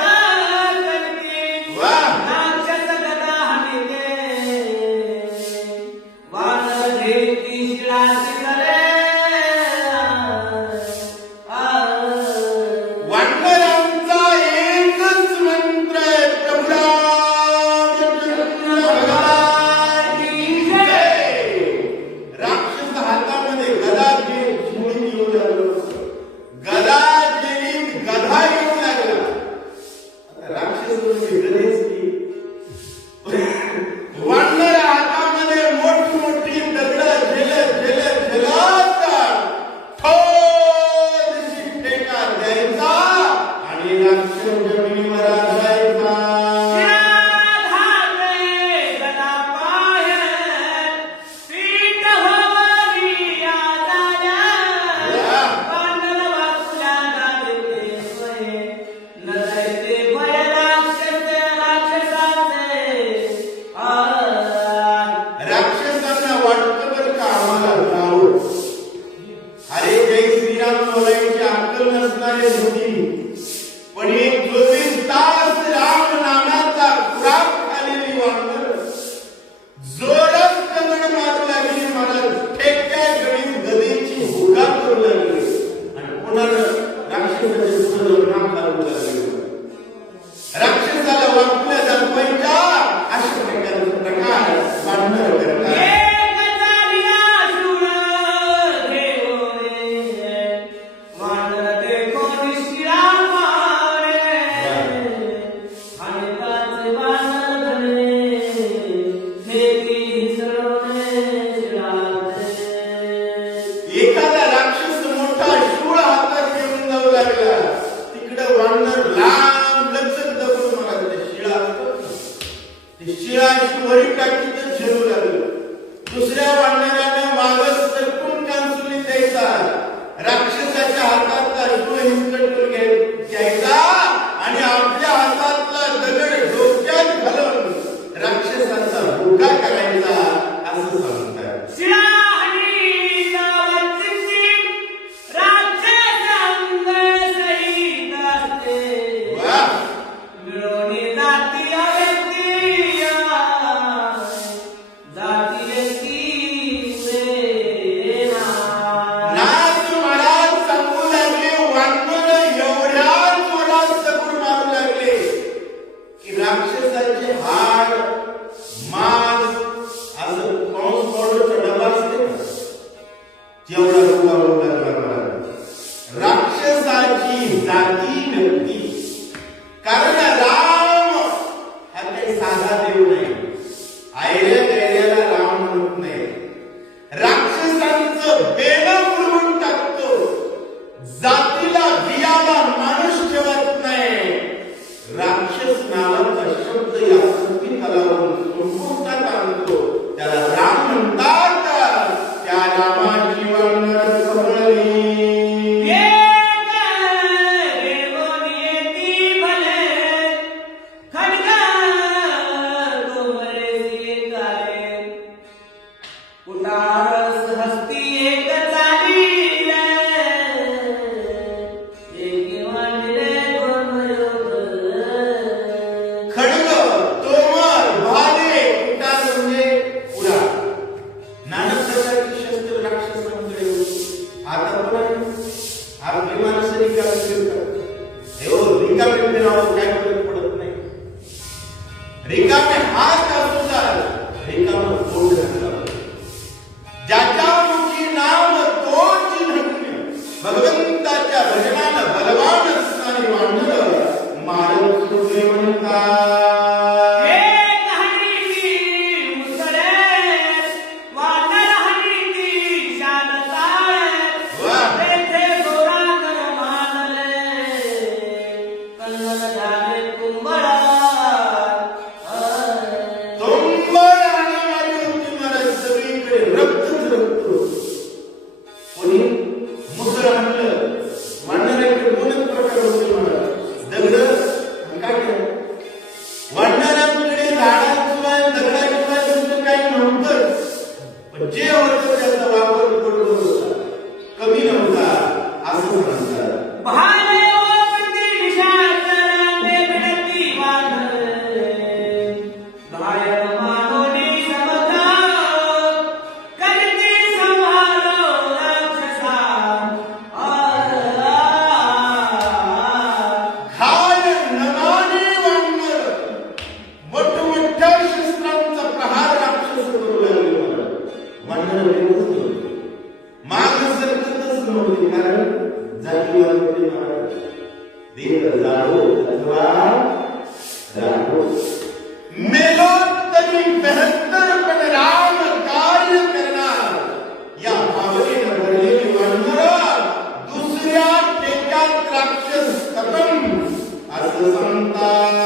होती, पण एक 24 तास राम नामाचा खुराक खालेली वानर जोरात दगड मारू लागली, मला ठेक्या गणित गदेची हुगा करू लागली आणि पुन्हा राक्षसाचे पुनर्नाम करू लागले. राक्षसाला वाकल्या दाखवायच्या अशा प्रकारचे प्रकार वानर करतात. एखादा राक्षस मोठा शूळ हातात घेऊन जाऊ लागला, तिकडे वानर लांब लचक दगड मारला. ते शिळा असतं, ते शिळाची वरी टाकी तर झेलू लागलं. दुसऱ्या वानराने मागं सरकून कांसुली द्यायचा, राक्षसाच्या हातातला शूळ हिंसकटून घ्यायचा आणि आपल्या हातातला दगड डोक्यात घालून राक्षसाचा भुगा करायचा असं सांगतात. राक्षसाचे हाड मांस असं पाऊस पावडरचा डबा असते ना, जेवढा रुगावून लागला. राक्षसाची जाती व्यक्ती, कारण राम हा काही साधा देव नाही, आयल्या गैल्याला राम म्हणत नाही. राक्षसांचं बेलं उडवून टाकतो, जातीला बियाला माणूस ठेवत नाही. राक्षस नावाचा शब्द या पृथ्वी तलावरून संपुष्टात आणतो, त्याला राम म्हणतात. त्या रामाची वानर कमळली. रिकामे हात असतात, रिकाम तोंड असतात. ज्याच्या मुखी नाम तोच धन्य, भगवंताच्या भजनानं बलवान असणारी वानर मारून सोडले म्हणतात. जे होतं त्याचा वापर बरोबर होता, कमी नव्हता असं म्हणतात. मेलो तरी बेहतर पण राम कार्य करणार या भावनेनं भरलेली वानर दुसऱ्या ठेक्यात राक्षस खतम असं सांगतात.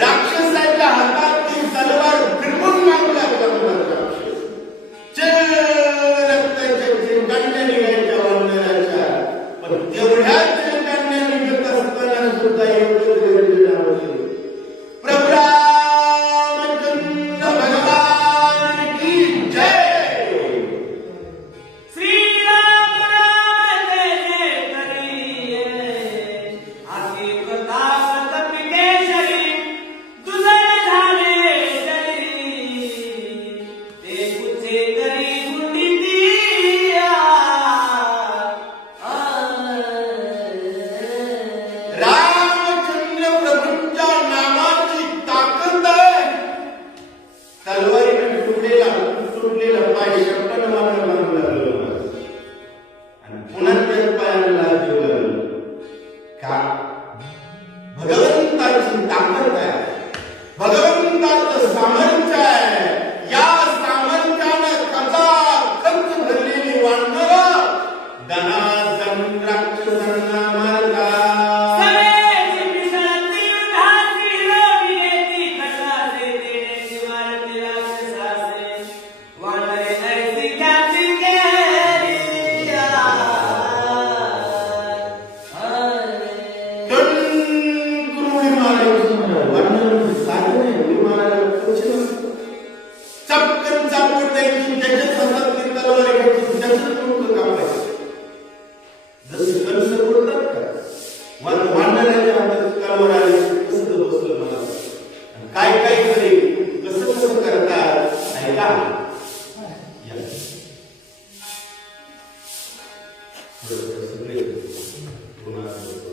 राक्षसाच्या आणि पुन्हा त्या पायाला लागलं का भगवंताची ताकद आहे, भगवंताचं सामर्थ्य आहे. या सामर्थ्यानं कथा खंत भरलेली वानर दनादन राक्षसांना मारतात. समेची विसरती उधासी लोभियेती खटासे देण्याची वारते राक्षसासे. वानरे ऐसी ख्याती केली उडी मारायची वानर साधने उडी मारायला कशी चपकन चापून द्यायची, त्याच्याच हातातली तलवार घ्यायची, त्याचंच डोकं कापायचं. जसं कंस बोलतात का वानराच्या हातात तलवार आली कसं बसलं मला आणि काय काय करे कसं कसं करतात ऐका. या. थोडं सगळे पुन्हा करतो.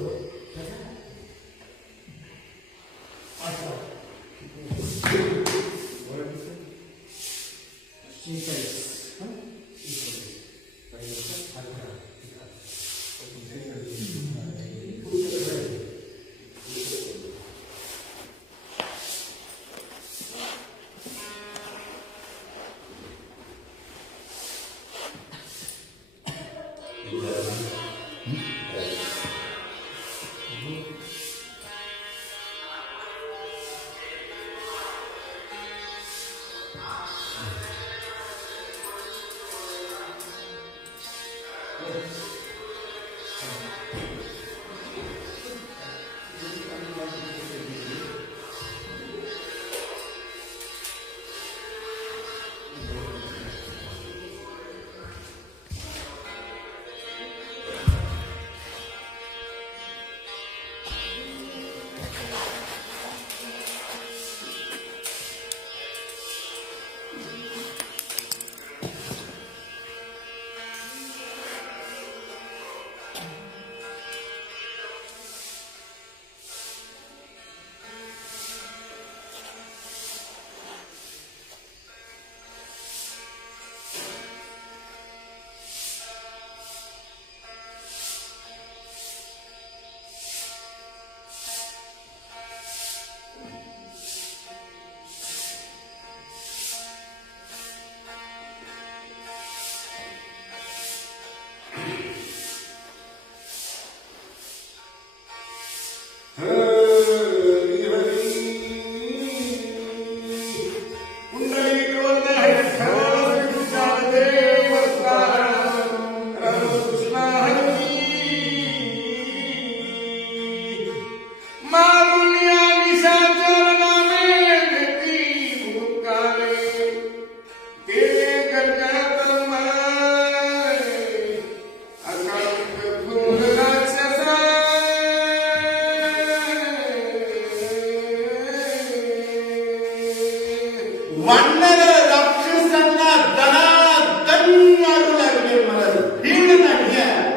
वानर राक्षसांना दनादन मारू लागले. मला भीड नाही आहे,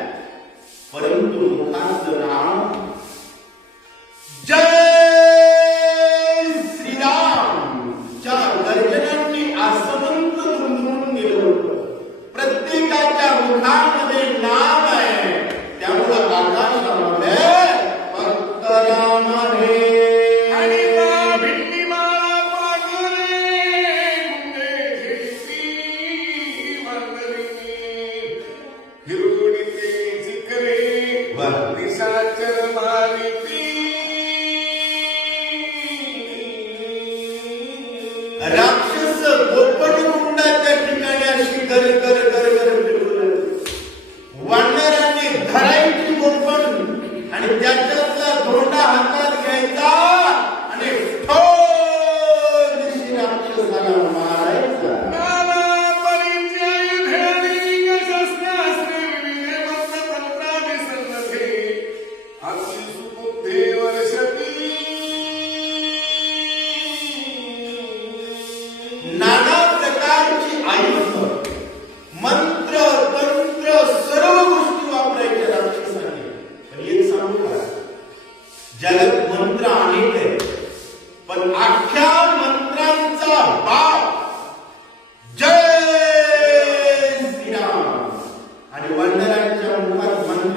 परंतु मुखाचं नाव जय श्रीराम च्या गर्जनांनी आसमंत दुमदुमून गेलं होतं. प्रत्येकाच्या मुखामध्ये नाम आहे, त्यामुळं आकाशामध्ये फक्त राम आहे. राक्षस गोपणकुंडाच्या ठिकाणी अशी गर गर गर गर फिरू लागले. वानरांनी धरायची गोपण आणि त्याच्यातला धोंडा हातात घ्यायचा आणि ठोर दिशी राक्षसाला मारायचा. आपली सुबुद्धी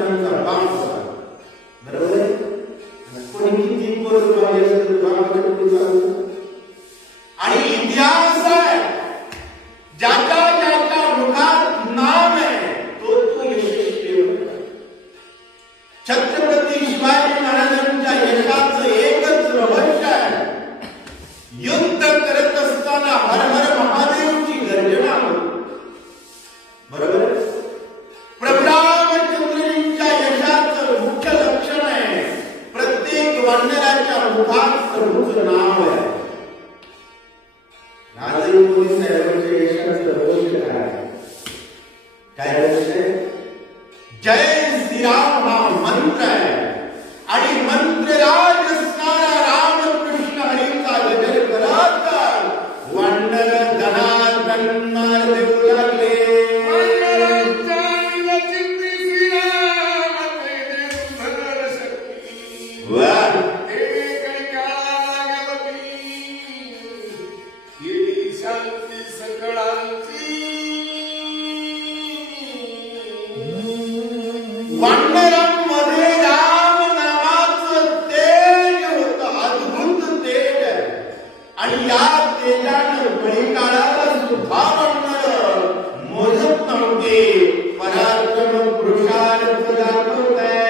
राक्षसांचा बाप होता. बरोबर आहे? कोणी किती पोरं पाहिजे तर बापाच्या पुढे चालतं. आणि इतिहास आहे, ज्याच्या ज्याच्या मुखात नाम आहे तो यशस्वी होता. छत्रपती शिवाजी महाराजांच्या यशाचं एकच रहस्य आहे, युद्ध करत असताना हर हर महादेवची गर्जना होती. बरोबर? प्रभू रामचंद्रांच्या यशाचं मुख्य लक्षण आहे, प्रत्येक वानराच्या मुखात प्रभूचं नाव आहे. आजही पोलीस साहेबांच्या यशाचं रहस्य काय रहस्य आहे? जय श्रीराम हा मंत्र आहे. आणि मंत्रराज असणारा रामकृष्ण हरीचा गजर करत वानर धनाधन मार देऊ लागले. वाह! वानरांमध्ये राम नामाचं तेज होतं, अद्भुत तेज आहे. आणि या तेजानं बळीकाळाला सुद्धा वानर मोजत नव्हते. पराक्रम पुरुषार्थ दाखवत आहे.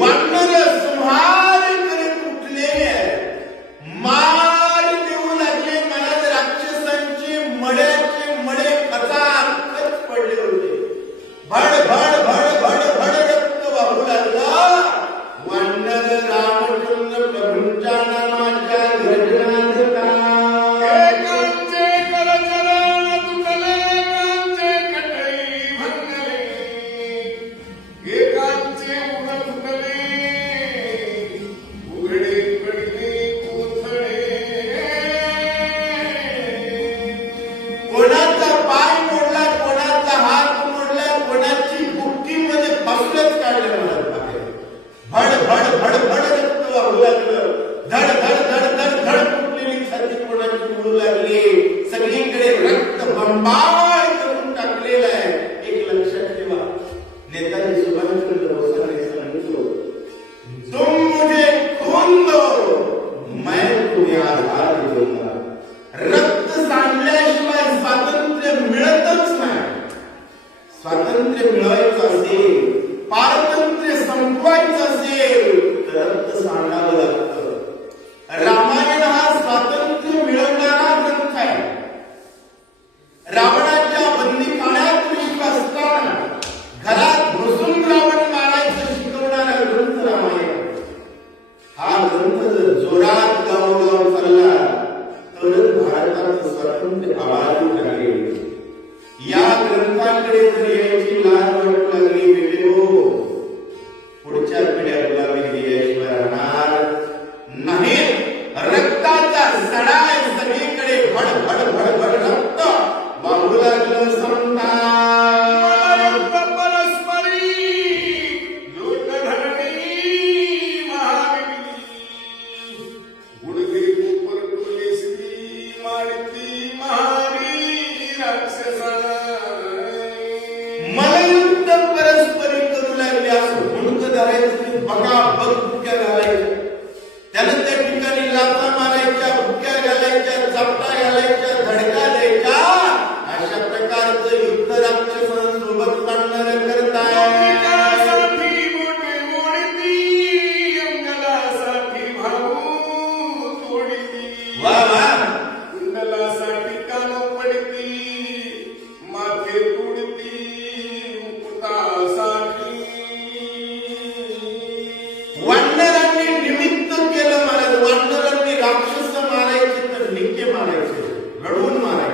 वानर संहार करीत उठलेले, मार देऊ लागले. मला राक्षसांचे मड्याचे मडे खचाखच पडले होते. भड भड भड भड भड रक्त वाहू लागलं. वानर रामचंद्र प्रभूंच्या नामाच्या गर्जना देतात. कोणाचा पाय मोडला, कोणाचा हात मोडला, कोणाची बुक्कीमध्ये फसलच काढलं. भड भड भड भड रक्त वाहू लागलं. धड धड धड धड धड फुटलेली छाती कोणाची उडू लागली. सगळीकडे रक्त बंबाळ करून टाकलेलं आहे. एक लक्षात ठेवा, नेताजी सुभाषचंद्र बोसाने सांगितलं, तुम मुझे खून दो, मैं तुम्हें आधार दूंगा. रक्त सांडल्याशिवाय स्वातंत्र्य मिळतच नाही. स्वातंत्र्य मिळवायचं असेल, पारतंत्र्य संपवायचं असेल तर रक्त सांडावं लागतं. रामायण हा स्वातंत्र्य मिळवणारा ग्रंथ आहे. रावणाच्या बंदीखान्यात विश्व असताना घरात घुसून रावण मारायचं शिकवणारा ग्रंथ रामायण. हा ग्रंथ जर जोरात गावोगाव चालला तरच भारताचं स्वातंत्र्य अबाधित राहील. या ग्रंथाकडे जर यायची लाज वाटू लागली वेगळो, पुढच्या पिढ्या गुलामी दिल्याशिवाय राहणार नाही. रक्ताचा सडा आहे सगळीकडे. भड भड भड भड रक्त वाहू लागलं. समता मलयुद्ध परस्परी करू लागले. असं हुंक धरायचं, बघा बघ बुक्या घालायच्या. त्यानं त्या ठिकाणी लाथा मारायच्या, बुक्या घालायच्या, चपटा घालायच्या, धडका द्यायच्या. अशा प्रकारचं युद्ध राक्षसांसोबत मांडणारं करताय. वा वा! कुंडलासाठी कान पडती, माथे तुडती, मुकुटासाठी. वानरांनी निमित्त केलं महाराज. वानरांनी राक्षस मारायचे तर निके मारायचे, रडून मारायचे.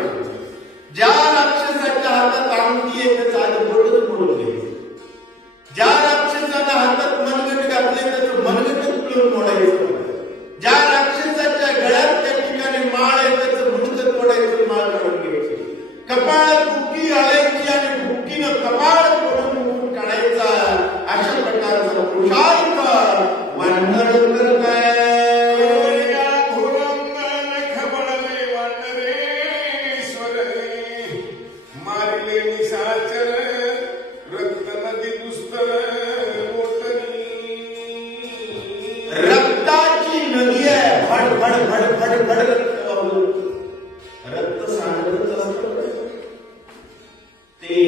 ते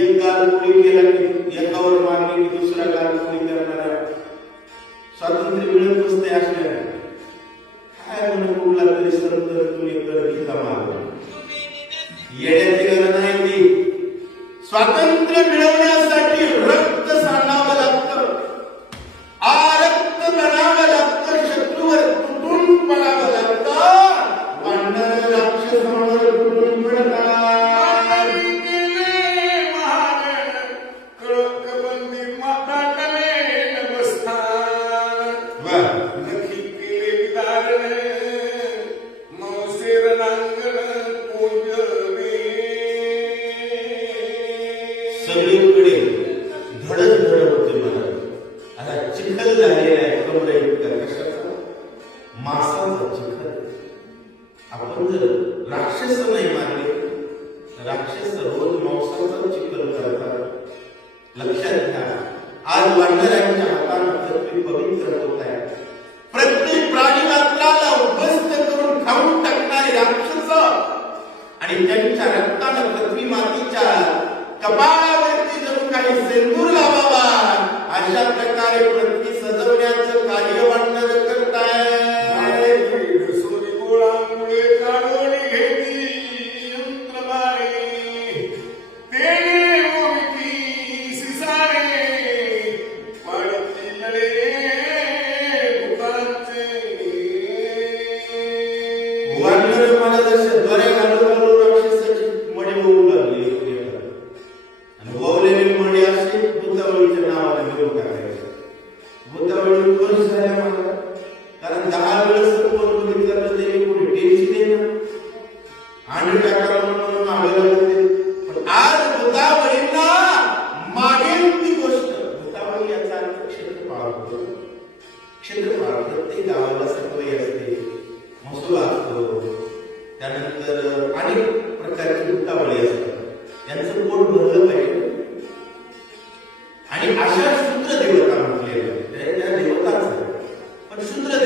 एक गाल पुढे केला की एकावर मारले की दुसरा गाल पुढे करणारा स्वातंत्र्य मिळत नसते असल्या काय म्हणून कुठला तरी संत तुम्ही करत माग येण्याची गरज नाही ती स्वातंत्र्य मिळवण्यासाठी रक्त सांडावं लागतं रक्त म्हणावं लागतं शत्रूवर तुटून पडावं लागतं वाढणाऱ्या राक्षसांवर तुटून पडतात सगळीकडे धडक धडक होते मला आता चिखल झालेला आहे कमरे कशाचा मासाचा चिखल आपण जर राक्षस नाही मारले राक्षस रोज मांसाचा चिखल करतात लक्षात घ्या आज वाढणाऱ्यांच्या हाताने पृथ्वी पवित्र होत आहे प्रत्येक प्राणी मात्राला उद्ध्वस्त करून खाऊन टाकणारे राक्षस आणि त्यांच्या रक्तानं पृथ्वी मातीच्या कपाळावरती जणू काही सेंदूर लावावा अशा प्रकारे पृथ्वी सजवण्याचं कार्य वाढणार करताय गोळामुळे काढून घेतली यंत्रमारे तेने ओळखी सिसारे पाडती लढे भूतांचे वाढणार मला जसे द्वारे घालून राक्षसाची मडी होऊ लागली गोवलेली मंडी अशी भूतावळीच्या नावाने मिळून टाकायची भूतावळी कोण झाल्या मला कारण 10 वेळेस कोण बघितलं तर ते कोणी टेन्शन नाही ना आणि टाकायला म्हणून मागे लागते पण आज भूतावळींना मागेल ती गोष्ट भूतावळी याचा अर्थ क्षेत्रफळ होतो क्षेत्रफळ प्रत्येक गावाला सत्वय असते मसुबा असतो त्यानंतर अनेक प्रकारची भूतावळी असतात त्यांचं पोट भरलं पाहिजे आणि अशा शूद्र देवता म्हटलेल्या त्या देवताच पण शूद्र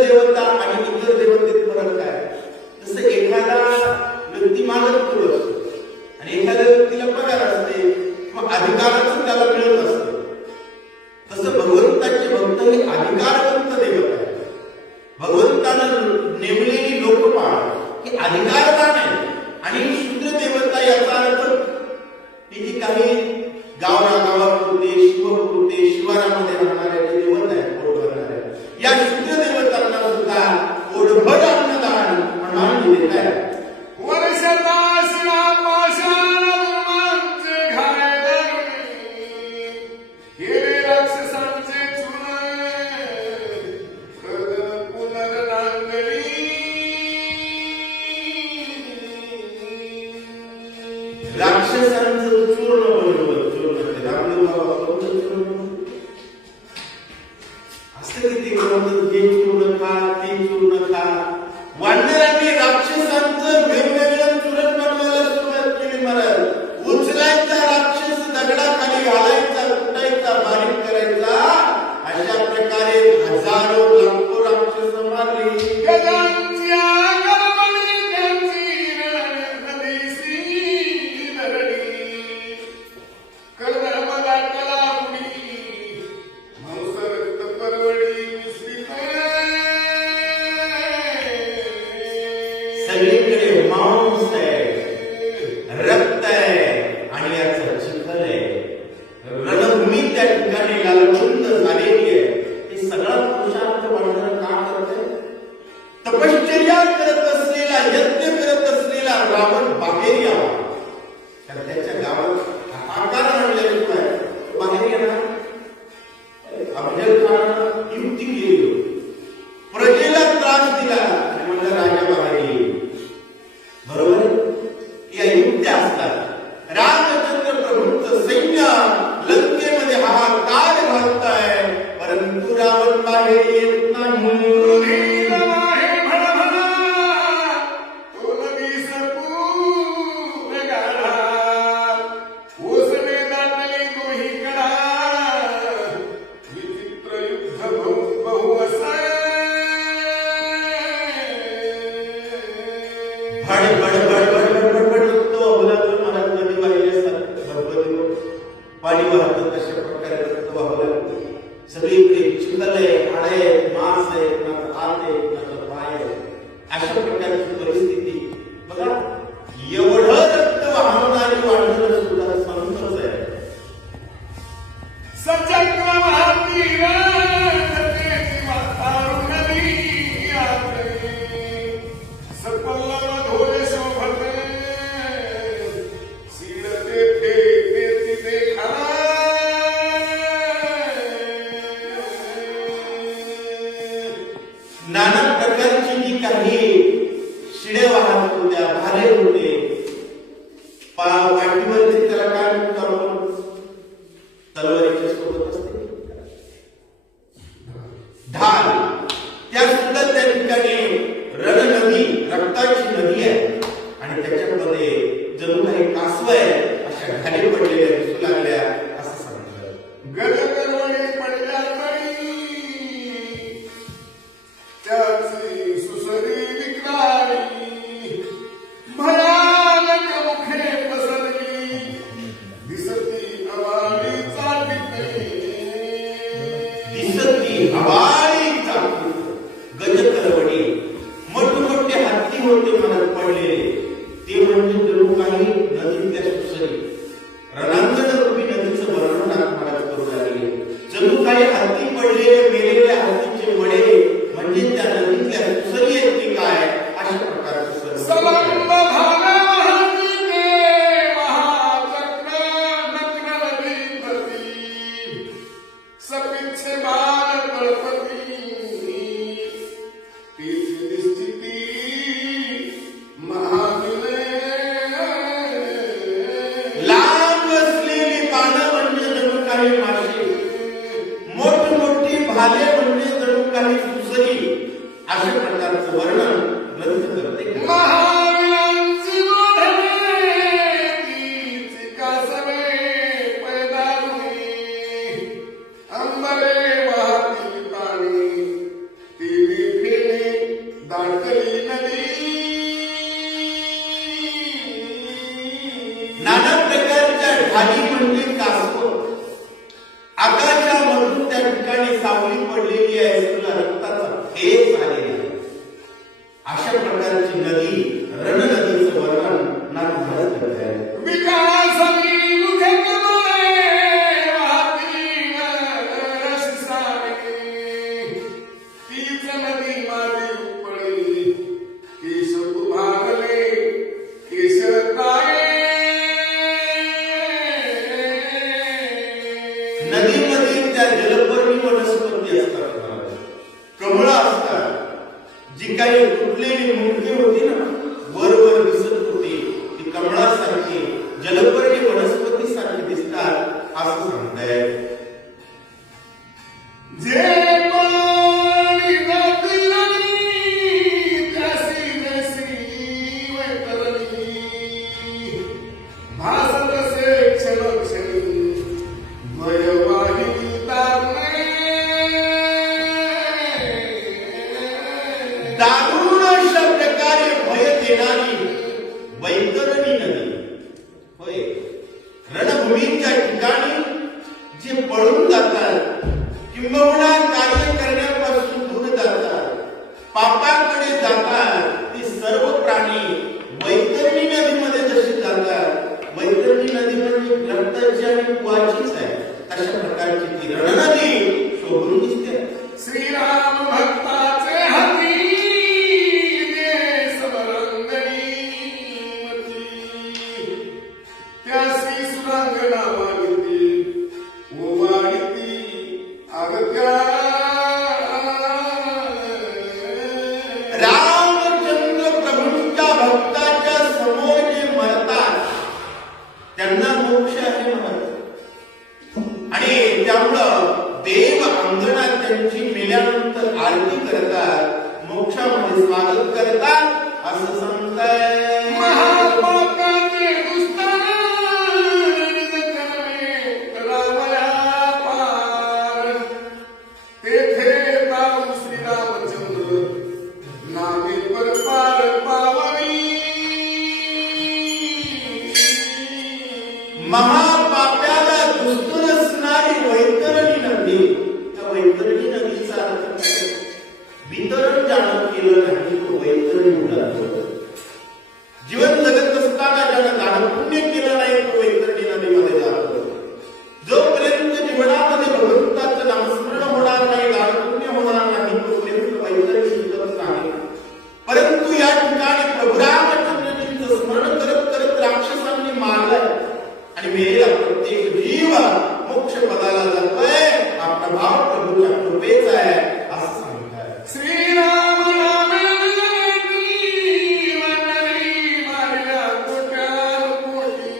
देवता आणि इतर देवतेत फरक काय जसं एखादा व्यक्ती मालक असतो आणि एखाद्या व्यक्तीला पगार असते मग अधिकाराचं त्याला मिळत असतं तसं भगवंताचे भक्त हे अधिकारवंत देवता आहे भगवंतानं नेमलेली लोकपाळ हे अधिकारवान आहे आणि शूद्र देवता याचा अर्थ ही जी काही गावापुरते शिवपुरते शिवारामध्ये राहणाऱ्या जे देवता आहेत पोट भरणाऱ्या या शूद्र देवतांना सुद्धा पोटभर अन्नदान म्हणून दिलेलं आहे राक्षसांचं चूर्ण असं किती हे चूर्ण खा ते चूर्ण खा वाढणाऱ्यांनी राक्षसांचं वेगवेगळं चूर्ण बनवायला सुरुवात केली महाराज उचलायचा राक्षस दगडाखाली घालायचा कुटायचा बारीक करायचा अशा प्रकारे हजारो लाखो राक्षस मारली सगळीकडे मांस आहे रक्त आहे आणि याचं चिखल आहे रणभूमी त्या ठिकाणी लालबुंद झालेली आहे हे सगळा पुरुषार्थ वाढवणं का करते तपश्चर्या करत असलेला यज्ञ करत असलेला रावण बाहेर यावा कारण त्याच्या गावात हाहाकार आणल्याशिवाय बाहेर येणार अफजलखानानं युक्ती केली प्रजेला त्रास दिला आणि म्हणलं राजा बाहेर येईल बरोबर या युक्त्या असतात रामचंद्र प्रभूंचं सैन्य लंकेमध्ये हाहाकार घालताय परंतु रावण बाहेर येत नाही भड भड भड भड भड भड भड पाठीवरती त्याला काय म्हणतो आपण? तलवारीच्या सोबत असते ढाल. त्या सुद्धा त्या ठिकाणी रणनदी, रक्ताची नदी आहे आणि त्याच्यामध्ये जणू काही कासव आहे अशा घाली पडलेल्या दिसू लागल्या असं सांगितलं. गगनवळी पडल्या तळी, त्याची सुसरी विक्राळी, भयानक मुखे पसरली, दिसती हवाळी चालली, दिसती हवाळी चालली, गजकरवडी. मोठमोठे हत्ती होते मनात पडलेले, ते म्हणजे जणू काही नदीतल्या सुसरी. रणांगण रूपी नदीचं वर्णन महाराज करू लागले. जणू काही हत्ती पडलेले, मेलेले हत्तीचे मळे म्हणजे त्या नदीतल्या सुसरी आहेत की काय अशा प्रकारचं सलंब भागवती ते महाचक्र नक्र नदीपती, सपिच्छे बाण तळपती, तीच निश्चिती महाविनय. लांब असलेली पानं म्हणजे जणू काही मासे, मोठमोठी भाले म्हणजे जणू काही सुसरी. अशा प्रकारचं वर्णन ग्रंथ करते. महावीरांची गोधडी, तीच कासवे पैदारुणी, अंबरे वाहती पाणी, ती फेणे दाटली नदी. नाना प्रकारच्या ढाली म्हणजे कासव. आकाशामधून त्या ठिकाणी सावली पडलेली आहे, तुला रक्ताचा थेंब झालेला आहे. अशा प्रकारची नदी, रणनदीचं वर्णन नारद करत आहे. विकासनी मुखे कमळे, वाहती रससारी, तीच नदी माझी उपळी, केश उभारले केश ताळे. नदीमध्ये त्या जलपर्णी वनस्पती असतात, कमळं असतात. जी काही तुटलेली मुंडकी होती ना, वर वर दिसत होती, ती कमळासारखी जलपर्णी वनस्पती सारखी दिसतात असं सांगताय. जे पाणी नदीरणी, त्यासी जैसी वैतरणी, भासत से क्षण क्षणी, द्वयवाहिनी तारणे. दारुण अशा प्रकारे भय देणारी वैतरणी नदी होय. रणभूमीच्या ठिकाणी जे पळून जातात किंबहुना कार्य करण्यापासून दूर जातात, पापाकडे जातात, ती सर्व प्राणी वैतरणी नदीमध्ये जशी जातात. वैतरणी नदी म्हणजे रक्ताची आणि कुवाचीच आहे. अशा प्रकारची ती रणनदी शोभून दिसते. श्रीराम भक्ताचे हाती, समरंगणी मती, त्यासी सुरांगणा वाढती, ओवाळती आगत्या. रामचंद्र प्रभूंच्या भक्ताच्या समोर जे मरतात त्यांना मोक्ष आहे म्हणत. आणि त्यामुळं देव अंगणात त्यांची मेल्यानंतर आरती करतात, मोक्षामध्ये स्वागत करतात असं सांगताय. महापापाचे दुष्टान करणे रावया पार, तेथे जाऊ श्रीरामचंद्र नामे पर पार पावणी. महापाप्याला दुस्तूर असणारी वैतरणी नदी. त्या वैतरणी नदीचा अर्थ काय? वितरण ज्यानं केलं नाही तो वैतरणी उडाला. जीवन जगत असताना ज्यानं दान पुण्य केलं नाही तो वैतरणी नदीमध्ये जातो. जोपर्यंत जीवनामध्ये भगवंताचं नामस्मरण होणार नाही, दान पुण्य होणार नाही, तोपर्यंत वैतरणी सुटत नाही. परंतु या ठिकाणी प्रभू रामचंद्रजींचं स्मरण करत करत राक्षसांनी मारलंय आणि मेलेला प्रत्येक जीव मोक्ष पदाला जातोय. हा प्रभाव प्रभूच्या कृपेचा आहे असं सांगताय. श्रीराम नामे वंदनी, वंदनी मारिया कोट्यानुकोटी,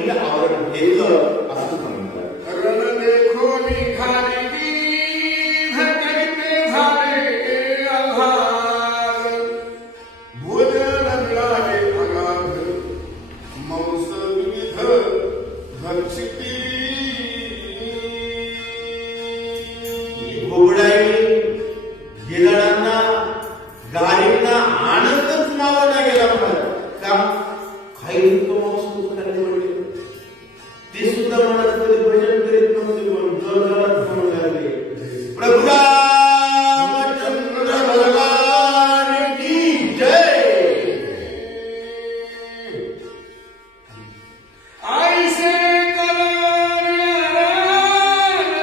पहिलं आवरण घेतलं असं सांगतात. रण देखो निघाली धरते झाले आभार भोजन मिळाले अगाध मांस विविध भक्षिती घोबडाई गिधाडांना गायींना आनंदच मावळला गेला म्हणत का काही तो मांस खाल्ले म्हणजे ते सुद्धा म्हणत कधी भजन करीत नव्हते पण जोरदारात म्हणू लागले प्रभू रामचंद्र भगवान की जय. आईसे कल्याण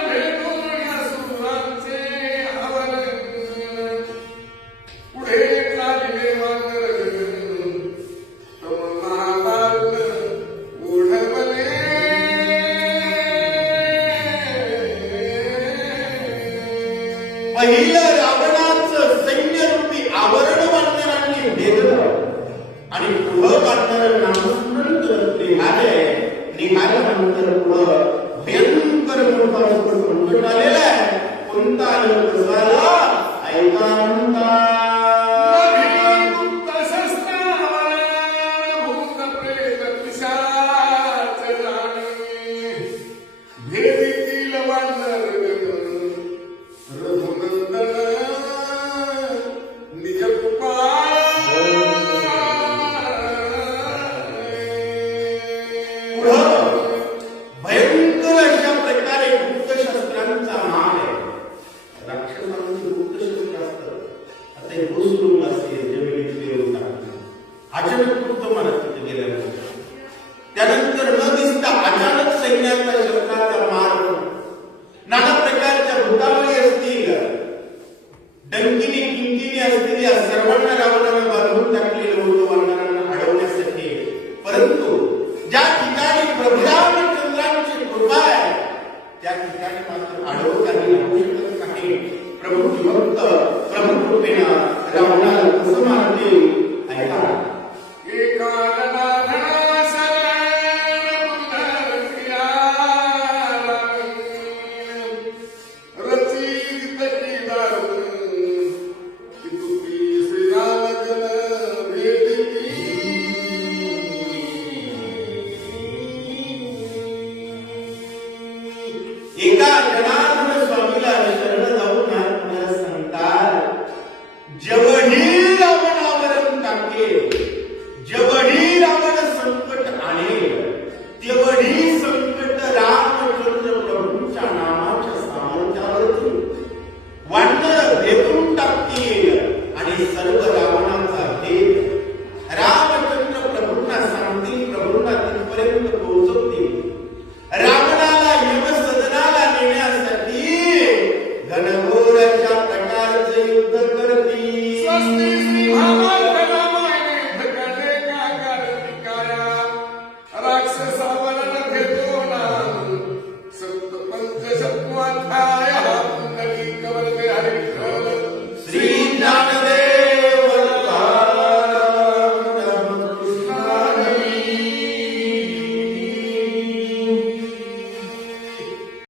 भेटून सुरांचे हवन पुढे चालले मागर तम महाबाल ओढवले पहिलं रावणाचं सैन्यरूपी आवरण बांधणाऱ्यांनी भेदलं आणि पुढं बांधणारं नामस्मरण निघाल्यानंतर पुढं भयंकर मोठा संकट आलेला आहे. कोणता आलं कसाला ऐका म्हणता गुप्त शस्त्रावळ भूत प्रेत पिशाच जाणे भेदीतील वानर रघुनंदन निज कृपाळ पुढं भयंकर अशा प्रकारे गुप्त शस्त्रांचा माग आहे. राक्षसांची गुप्त शस्त्र असतं. आता हे घुसडून असते जमिनीत येऊन टाकतात. अचानक गुप्त मारत तिथे गेल्यानंतर त्यानंतर न दिसता अचानक सैन्याचा शस्त्राचा मार नाना प्रकारच्या भूतावळी असतील डंकिनी किंकिनी असतील या सर्वांना रावणानं बांधून टाकलेलं होतं वानरांना अडवण्यासाठी. परंतु ज्या ठिकाणी प्रभू रामचंद्रांची कृपा आहे त्या ठिकाणी मात्र आडवं काही होऊ शकत नाही. प्रभूची भक्त प्रभू कृपेनं रावणाला कसं मारते ऐका. एका जनार्दन स्वामीला शरण जाऊन महात्मा सांगतात जेवढी रावणावरून टाकेल जेवढी रावण संकट आणेल तेवढी संकट रामचंद्र प्रभूंच्या नामाच्या सामर्थ्यावरती वानर भेदून टाकतील आणि सर्व रावणाचा भेद रामचंद्र प्रभूंना सांगतील प्रभूंना तिथपर्यंत पोहोचवतील.